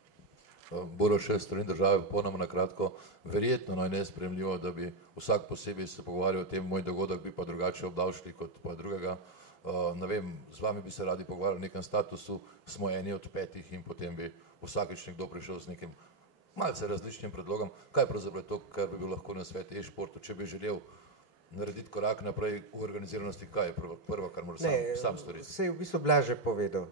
Boro še strani države, ponoma na kratko, verjetno je nesprejemljivo, da bi vsak posebej se pogovarjal o tem, moj dogodek bi pa drugače obdavčili kot pa drugega. Ne vem, z vami bi se radi pogovarjali v nekem statusu, smo eni od 5 in potem bi vsakič nekdo prišel s nekim malce različnim predlogom. Kaj pravzaprav to, kar bi bil lahko na svet e-športu, če bi želel narediti korak naprej v organiziranosti, kaj je prvo, kar mora sam storiti? Saj v bistvu Blaže povedal.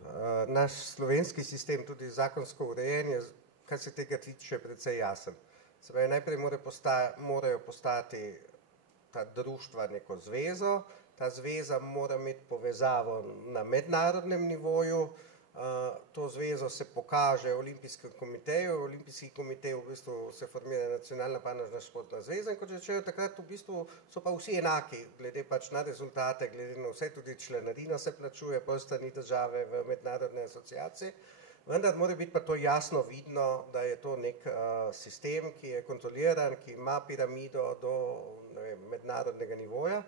Naš slovenski sistem, tudi zakonsko urejen, je, kar se tega tiče, precej jasen. Se pravi, najprej morajo postati ta društva neko zvezo, ta zveza mora imeti povezavo na mednarodnem nivoju, to zvezo se pokaže Olimpijskemu komiteju, Olimpijski komitej v bistvu se formira nacionalna panožna športna zveza in kot rečeno, takrat v bistvu so pa vsi enaki, glede pač na rezultate, glede na vse, tudi članarina se plačuje po strani države v mednarodne asociacije, vendar mora biti pa to jasno vidno, da je to nek sistem, ki je kontroliran, ki ima piramido do mednarodnega nivoja,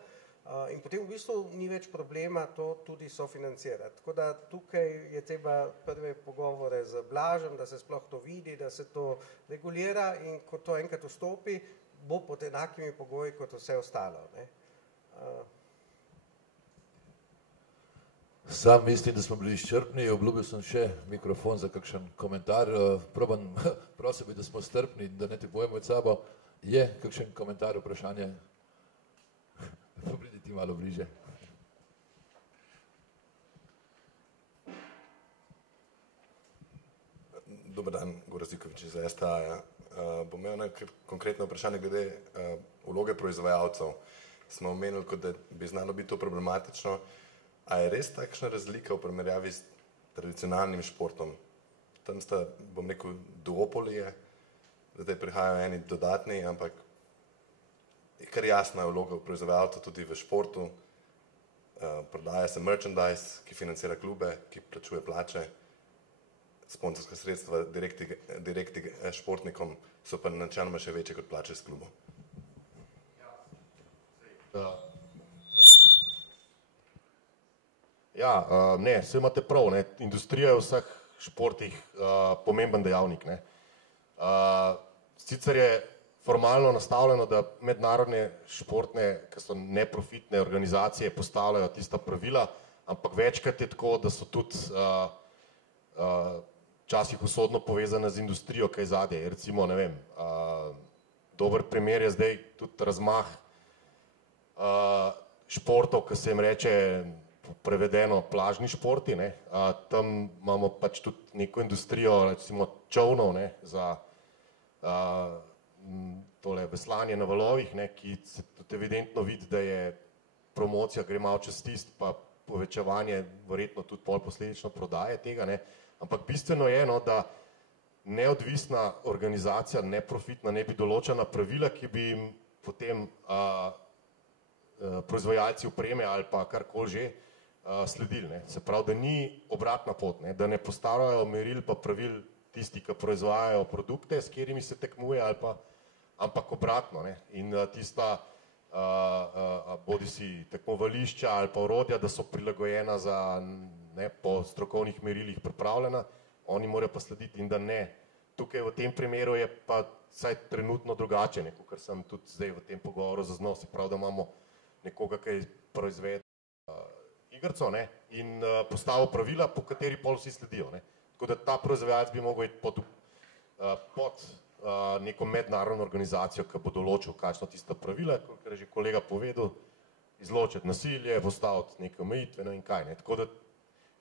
in potem v bistvu ni več problema to tudi sofinancirati. Tako da tukaj je treba prve pogovore z Blažem, da se sploh to vidi, da se to regulira in ko to enkrat vstopi, bo pod enakimi pogoji kot vse ostalo. Ne? Sam mislim, da smo bili izčrpni, obljubil sem še mikrofon za kakšen komentar. Prosim bi, da smo strpni, da ne tekmujemo med sabo. Je kakšen komentar, vprašanje? Pridite malo bliže. Dober dan, Gorazikovič iz STA. Bom imel nekaj konkretno vprašanje glede vloge proizvajalcev. Smo omenili, da bi znalo biti to problematično. A je res takšna razlika v primerjavi s tradicionalnim športom? Tam sta, bom rekel, duopolije, zdaj prihajajo eni dodatni, ampak je kar jasna vloga proizvajalcev tudi v športu. Prodaja se merchandise, ki financira klube, ki plačuje plače, sponsorska sredstva direkti športnikom so pa načeloma še večje kot plače s klubom. Ne, vse imate prav, ne. Industrija je v vseh športih pomemben dejavnik. Ne. Sicer je formalno nastavljeno, da mednarodne športne, ki so neprofitne organizacije, postavljajo tista pravila, ampak večkrat je tako, da so tudi včasih usodno povezane z industrijo, kaj zadje. Recimo, ne vem, dober primer je zdaj tudi razmah športov, ki se jim reče prevedeno plažni športi, ne. Tam imamo pač tudi neko industrijo, recimo čovnov, ne, za tole veslanje na valovih, ne, ki se tudi evidentno vidi, da je promocija gre malo čez tist, pa povečevanje verjetno tudi pol posledično prodaje tega, ne. Ampak bistveno je, no, da neodvisna organizacija, neprofitna, ne bi določena pravila, ki bi jim potem proizvajalci opreme ali pa karkoli že sledili, ne. Se pravi, da ni obratna pot, ne, da ne postavljajo meril pa pravil tisti, ki proizvajajo produkte, s katerimi se tekmuje, ali pa, ampak obratno, ne. In tista bodisi tekmovališča ali pa orodja, da so prilagojena za, ne, po strokovnih merilih pripravljena, oni morajo pa slediti in da ne. Tukaj v tem primeru je pa vsaj trenutno drugače, ne, kakor sem tudi zdaj v tem pogovoru zaznal, se pravi, da imamo nekoga, ki proizvede igrico, ne, in postavil pravila, po kateri pol vsi sledijo, ne. Tako da ta proizvajalec bi mogel iti pod neko mednarodno organizacijo, ki bo določil, kakšno tista pravila, kot je že kolega povedal, izločiti nasilje, postaviti neke omejitve, ne in kaj, ne. Tako da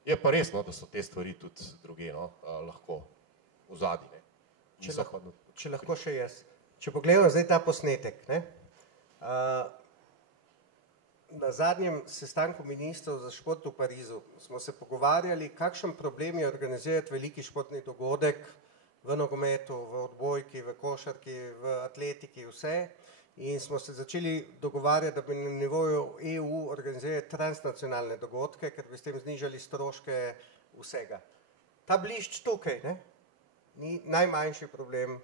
je pa res, no, da so te stvari tudi druge, no, lahko v zadnji, ne. Če lahko še jaz. Če pogledam zdaj ta posnetek, ne, na zadnjem sestanku ministrov za šport v Parizu smo se pogovarjali, kakšen problem je organizirati veliki športni dogodek v nogometu, v odbojki, v košarki, v atletiki, vse. In smo se začeli dogovarjati, da bi na nivoju EU organizirali transnacionalne dogodke, ker bi s tem znižali stroške vsega. Ta blišč tukaj, ne, ni najmanjši problem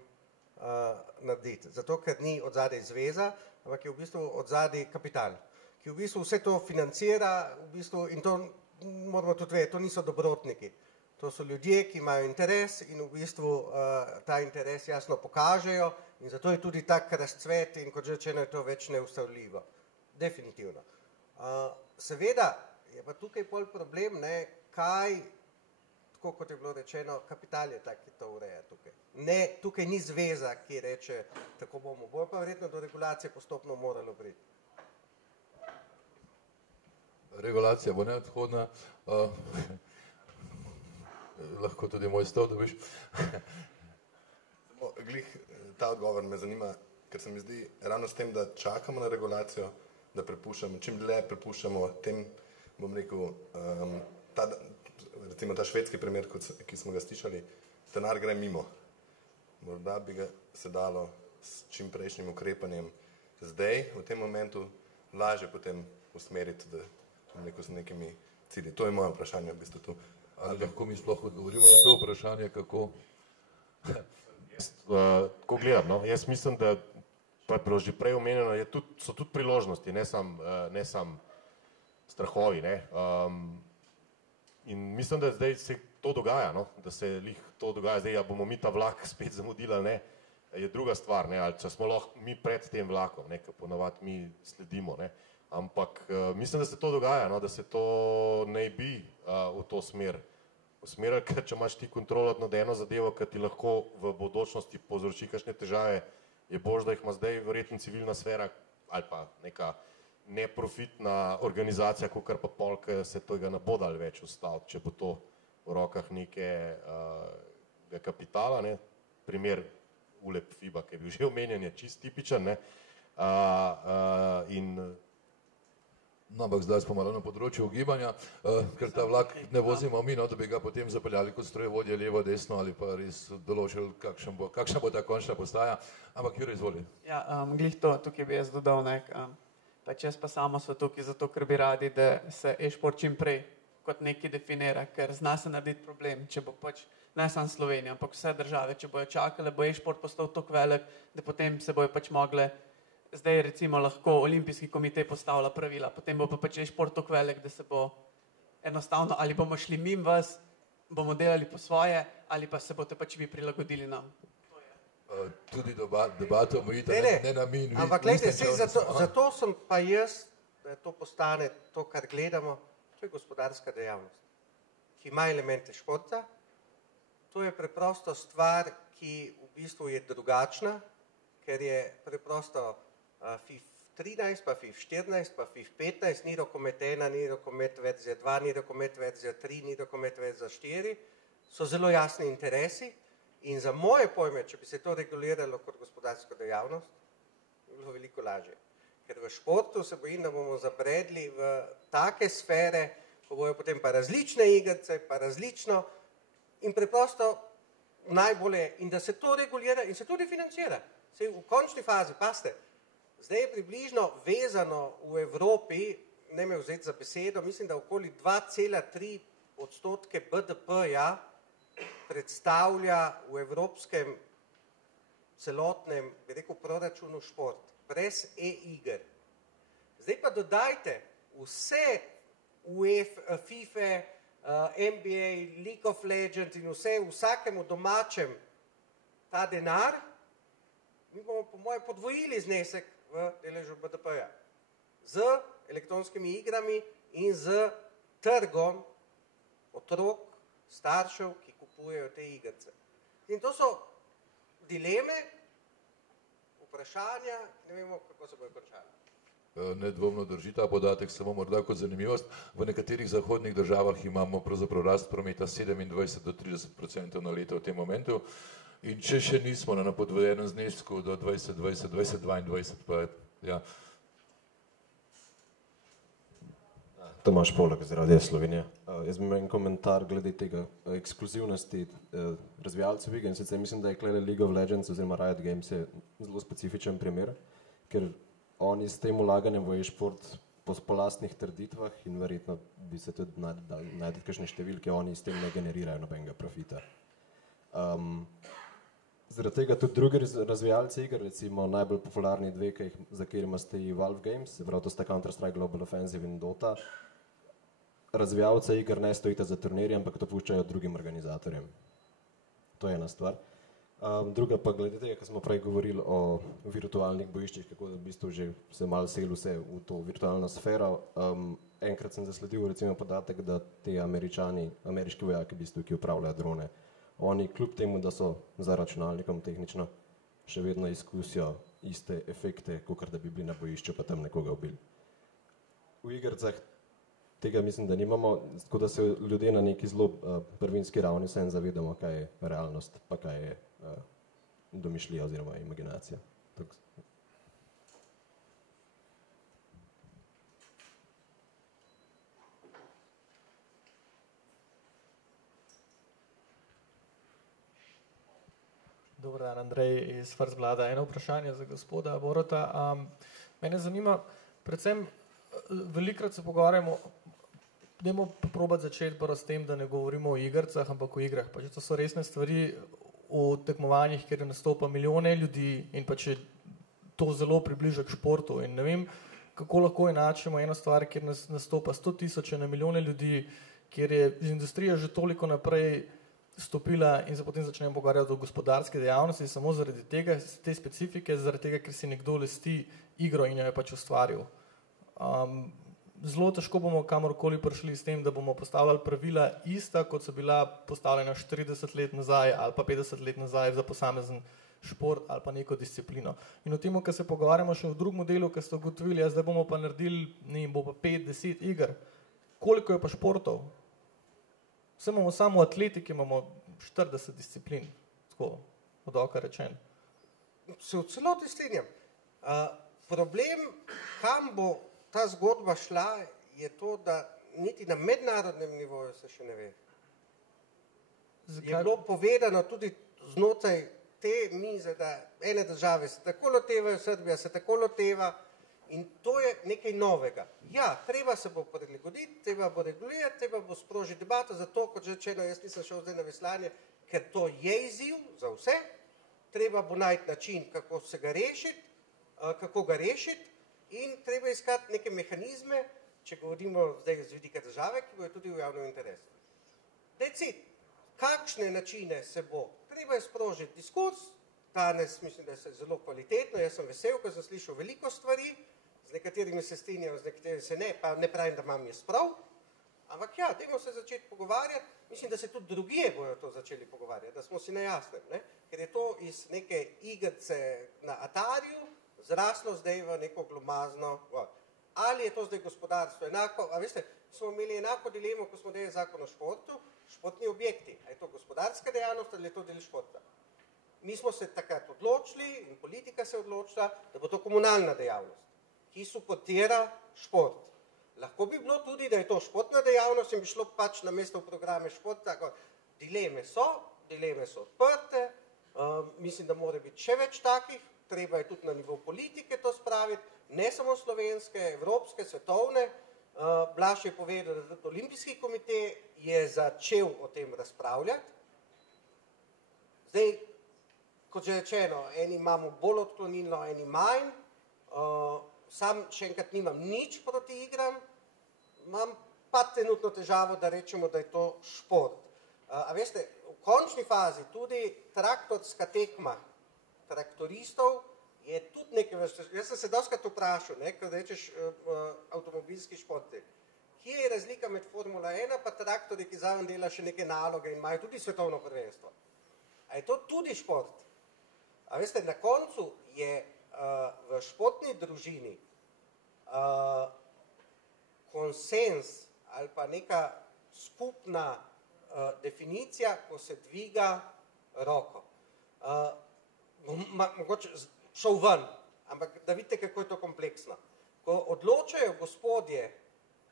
narediti, zato ker ni odzadaj zveza, ampak je v bistvu odzadaj kapital, ki v bistvu vse to financira, v bistvu, in to moramo tudi vedeti, to niso dobrotniki. To so ljudje, ki imajo interes in v bistvu ta interes jasno pokažejo in zato je tudi tak razcvet in kot že rečeno je to več neustavljivo. Definitivno. Seveda je pa tukaj pol problem, ne, kaj, tako kot je bilo rečeno, kapital je tak, ki to ureja tukaj. Ne, tukaj ni zveza, ki reče, tako bomo, bo pa verjetno do regulacije postopno moralo priti. Regulacija bo neodhodna, lahko tudi moj stol dobiš. Glih, ta odgovor me zanima, ker se mi zdi ravno s tem, da čakamo na regulacijo, da prepuščamo, čim dlje prepuščamo tem, bom rekel, recimo ta švedski primer, ki smo ga slišali, denar gre mimo. Morda bi ga se dalo s čim prejšnjim ukrepanjem zdaj, v tem momentu, lažje potem usmeriti, da bom rekel, z nekimi cilji. To je moje vprašanje v bistvu tu. Ali lahko mi sploh odgovorimo na to vprašanje, kako? Ko gledam, no, jaz mislim, da pa je bilo že prej omenjeno, so tudi priložnosti, ne sam strahovi. Ne. In mislim, da zdaj se to dogaja, no, da se to dogaja. Zdaj, bomo mi ta vlak spet zamudili ali ne, je druga stvar, ne, ali če smo lahko mi pred tem vlakom, ne, ker ponavadi mi sledimo. Ne. Ampak mislim, da se to dogaja, no, da se to ne bi v to smer usmerili, ker če imaš ti kontrolo nad eno zadevo, ki ti lahko v bodočnosti povzroči kakšne težave, je boljše, da jih ima zdaj verjetno civilna sfera ali pa neka neprofitna organizacija, kakor pa pol, ki se tega ne bo dal več ustaviti, če bo to v rokah nekega kapitala. Ne. Primer ULEP FIBA, ki je bil že omenjen, je čist tipičen. Ne. No, ampak zdaj smo malo na področju ugibanja, ker ta vlak ne vozimo mi, no, da bi ga potem zapeljali kot strojevodje levo, desno ali pa res določili, kakšna bo ta končna postaja. Ampak Jure, izvoli. Ja, glih to, tukaj bi jaz dodal, pač jaz pa samo so tukaj zato, ker bi radi, da se e-šport čim prej kot nekaj definira, ker zna se narediti problem, če bo pač, ne samo Slovenija, ampak vse države, če bojo čakale, bo e-šport postal tako velik, da potem se bojo pač mogle. Zdaj recimo lahko Olimpijski komitej postavlja pravila, potem bo pa pač šport tako velik, da se bo enostavno, ali bomo šli mimo vas, bomo delali po svoje, ali pa se boste pač vi prilagodili nam. Tudi debato omejite, ne na mi. Ampak gledajte, zato sem pa jaz, da to postane to, kar gledamo, to je gospodarska dejavnost, ki ima elemente športa, to je preprosto stvar, ki v bistvu je drugačna, ker je preprosto FIF 13, pa FIF 14, pa FIF 15, ni rokomet 1, ni rokomet verzija 2, ni rokomet verzija 3, ni rokomet verzija 4, so zelo jasni interesi in za moje pojme, če bi se to reguliralo kot gospodarsko dejavnost, bi bilo veliko lažje. Ker v športu se bojim, da bomo zabredli v take sfere, ko bojo potem pa različne igrice, pa različno in preprosto najbolje, in da se to regulira in se tudi financira. Sej v končni fazi, paste, zdaj je približno vezano v Evropi, ne me vzeti za besedo, mislim, da okoli 2,3% BDP-ja predstavlja v evropskem celotnem, bi rekel, proračunu šport, brez e-iger. Zdaj pa dodajte vse FIFA, NBA, League of Legends in vse vsakemu domačem ta denar, mi bomo po moje podvojili znesek v deležu BDP-ja z elektronskimi igrami in z trgom otrok, staršev, ki kupujejo te igrice. In to so dileme, vprašanja, ne vemo, kako se bojo končali. Nedvomno drži ta podatek, samo morda kot zanimivost. V nekaterih zahodnih državah imamo pravzaprav rast prometa 27 do 30% na leto v tem momentu. In če še nismo na podvojenem znesku do 2020, 2022, pa ja. Tomaž Polak z Radia Slovenija. Jaz bi imel en komentar glede tega ekskluzivnosti razvijalcev igr in sicer mislim, da je tukaj League of Legends oziroma Riot Games je zelo specifičen primer, ker oni s tem vlaganjem v e-šport po lastnih trditvah in verjetno bi se tudi najdete kakšne številke, oni s tem ne generirajo nobenega profita. Zaradi tega tudi drugi razvijalci iger, recimo najbolj popularni dve, za katerima ste i Valve Games, se pravi to sta Counter-Strike Global Offensive in Dota, razvijalce iger ne stojite za turnirje, ampak to puščajo drugim organizatorjem. To je ena stvar. Druga pa glede tega, ko smo prej govorili o virtualnih bojiščih, kako v bistvu že se malo seli vse v to virtualno sfero. Enkrat sem zasledil recimo podatek, da te ameriški vojaki v bistvu, ki upravljajo drone, oni kljub temu, da so za računalnikom tehnično, še vedno izkusijo iste efekte, kakor da bi bili na bojišču, pa tam nekoga ubili. V igrcah tega mislim, da nimamo, tako da se ljudje na neki zelo prvinski ravni vsem zavedamo, kaj je realnost, pa kaj je domišljija oziroma imaginacija. Dobar dan, Andrej iz First Blada. Eno vprašanje za gospoda Borota. Mene zanima, predvsem velikrat se pogovarjamo, dajmo probati začeti s tem, da ne govorimo o igrcah, ampak o igrah. Pa če to so resne stvari v tekmovanjih, kjer nastopa milijone ljudi in pa če to zelo približa k športu. In ne vem, kako lahko enačimo eno stvar, kjer nastopa 100 000 na milijone ljudi, kjer je industrija že toliko naprej stopila in se potem začnemo pogovarjati o gospodarski dejavnosti samo zaradi tega, te specifike, zaradi tega, ker si nekdo lesti igro in jo je pač ustvaril. Zelo težko bomo kamorkoli prišli s tem, da bomo postavljali pravila ista, kot so bila postavljena 40 let nazaj ali pa 50 let nazaj za posamezen šport ali pa neko disciplino. In o tem, ko se pogovarjamo še v drugem delu, ko ste ugotovili, zdaj bomo pa naredili, ne vem, bo pa 5-10 iger. Koliko je pa športov? Vse imamo samo v atletiki, imamo 40 disciplin, tako od oka rečen. Se v celoti strinjam. Problem, kam bo ta zgodba šla, je to, da niti na mednarodnem nivoju se še ne ve. Je bilo povedano tudi znotraj te mize, da ene države se tako lotevajo, Srbija se tako loteva in to je nekaj novega. Ja, treba se bo prilagoditi, treba bo regulirati, treba bo sprožiti debato, zato, kot že rečeno, jaz nisem šel zdaj na veslanje, ker to je izziv za vse, treba bo najti način, kako se ga rešiti, kako ga rešiti in treba iskati neke mehanizme, če govorimo zdaj z vidika države, ki bojo tudi v javnem interesu. Decid, kakšne načine se bo, treba je sprožiti diskurs, danes mislim, da je zelo kvalitetno, jaz sem vesel, ker sem slišal veliko stvari, z nekaterimi se strinjam, z nekaterimi se ne, pa ne pravim, da imam jaz prav, ampak ja, dajmo se začeti pogovarjati, mislim, da se tudi drugje bojo to začeli pogovarjati, da smo si na jasnem, ne? Ker je to iz neke igrice na Atariju zraslo zdaj v neko glomazno, ali je to zdaj gospodarstvo enako, a veste, smo imeli enako dilemo, ko smo delali zakon o športu, športni objekti, a je to gospodarska dejavnost ali je to del športa. Mi smo se takrat odločili in politika se odločila, da bo to komunalna dejavnost, ki suportira šport. Lahko bi bilo tudi, da je to športna dejavnost in bi šlo pač na mesto v programe športa. Dileme so odprte, mislim, da mora biti še več takih, treba je tudi na nivo politike to spraviti, ne samo slovenske, evropske, svetovne. Blaž je povedal, da tudi Olimpijski komite je začel o tem razpravljati. Zdaj, kot že rečeno, eni imamo bolj odklonilno, eni manj, sam še enkrat nimam nič proti igram, imam pa trenutno težavo, da rečemo, da je to šport. A veste, v končni fazi tudi traktorska tekma traktoristov je tudi nekaj vrste. Jaz sem se dostikrat vprašal, ko rečeš avtomobilski šport. Kje je razlika med Formula 1 pa traktorji, ki zraven dela še neke naloge in imajo tudi svetovno prvenstvo? A je to tudi šport? A veste, na koncu je v športni družini konsens ali pa neka skupna definicija, ko se dviga roko. Mogoče šel ven, ampak da vidite, kako je to kompleksno. Ko odločajo gospodje,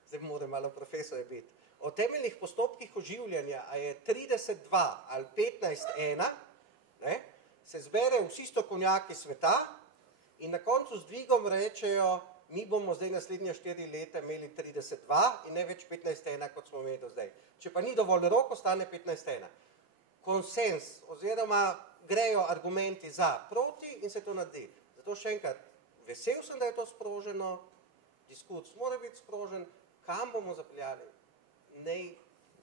zdaj moram malo profesor biti, o temeljnih postopkih oživljanja, a je 32 ali 15-1, se zbere vsi strokovnjaki sveta in na koncu z dvigom rečejo, mi bomo zdaj naslednja 4 leta imeli 32 in ne več 15-1, kot smo imeli do zdaj. Če pa ni dovolj rok, ostane 15-1. Konsens oziroma grejo argumenti za, proti in se to naredi. Zato še enkrat, vesel sem, da je to sproženo, diskurs mora biti sprožen, kam bomo zapeljali, naj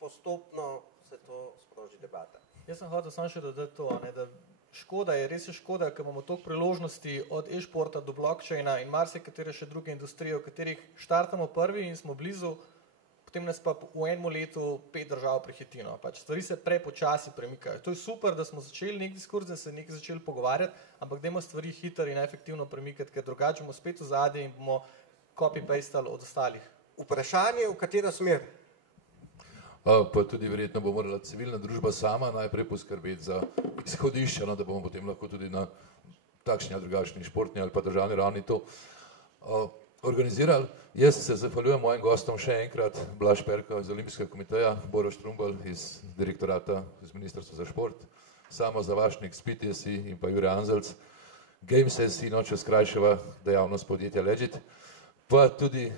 postopno se to sproži debata. Jaz sem hotel samo še dodati to, da škoda je, res je škoda, ker imamo toliko priložnosti od e-športa do blockchaina in marsikatere še druge industrije, v katerih štartamo prvi in smo blizu, potem nas pa v enem letu 5 držav prehiti. Pač stvari se prepočasi premikajo. To je super, da smo začeli nek diskurs, da se nekaj začeli pogovarjati, ampak dajmo stvari hitro in efektivno premikati, ker drugače bomo spet v zadje in bomo copy-pastali od ostalih. Vprašanje, v katero smer? Pa tudi verjetno bo morala civilna družba sama najprej poskrbeti za izhodišče, da bomo potem lahko tudi na takšni ali drugačni športni ali pa državni ravni to organizirali. Jaz se zahvaljujem mojim gostom še enkrat, Blaž Perka iz Olimpijskega komiteja, Boro Štrumbel iz direktorata iz Ministrstva za šport, Samo Zavašnik, SPTSI in pa Jure Anzelc, Gameses in oče skrajšava dejavnost podjetja Legit, pa tudi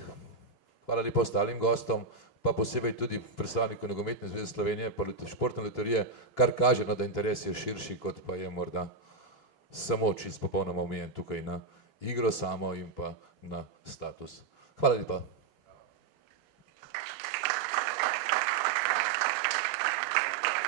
hvala lepa ostalim gostom, pa posebej tudi predstavniku Nogometne zveze Slovenije, pa športne loterije, kar kaže, da interes je širši, kot pa je morda samo čist popolnoma omejen tukaj na igro samo in pa na status. Hvala lepa.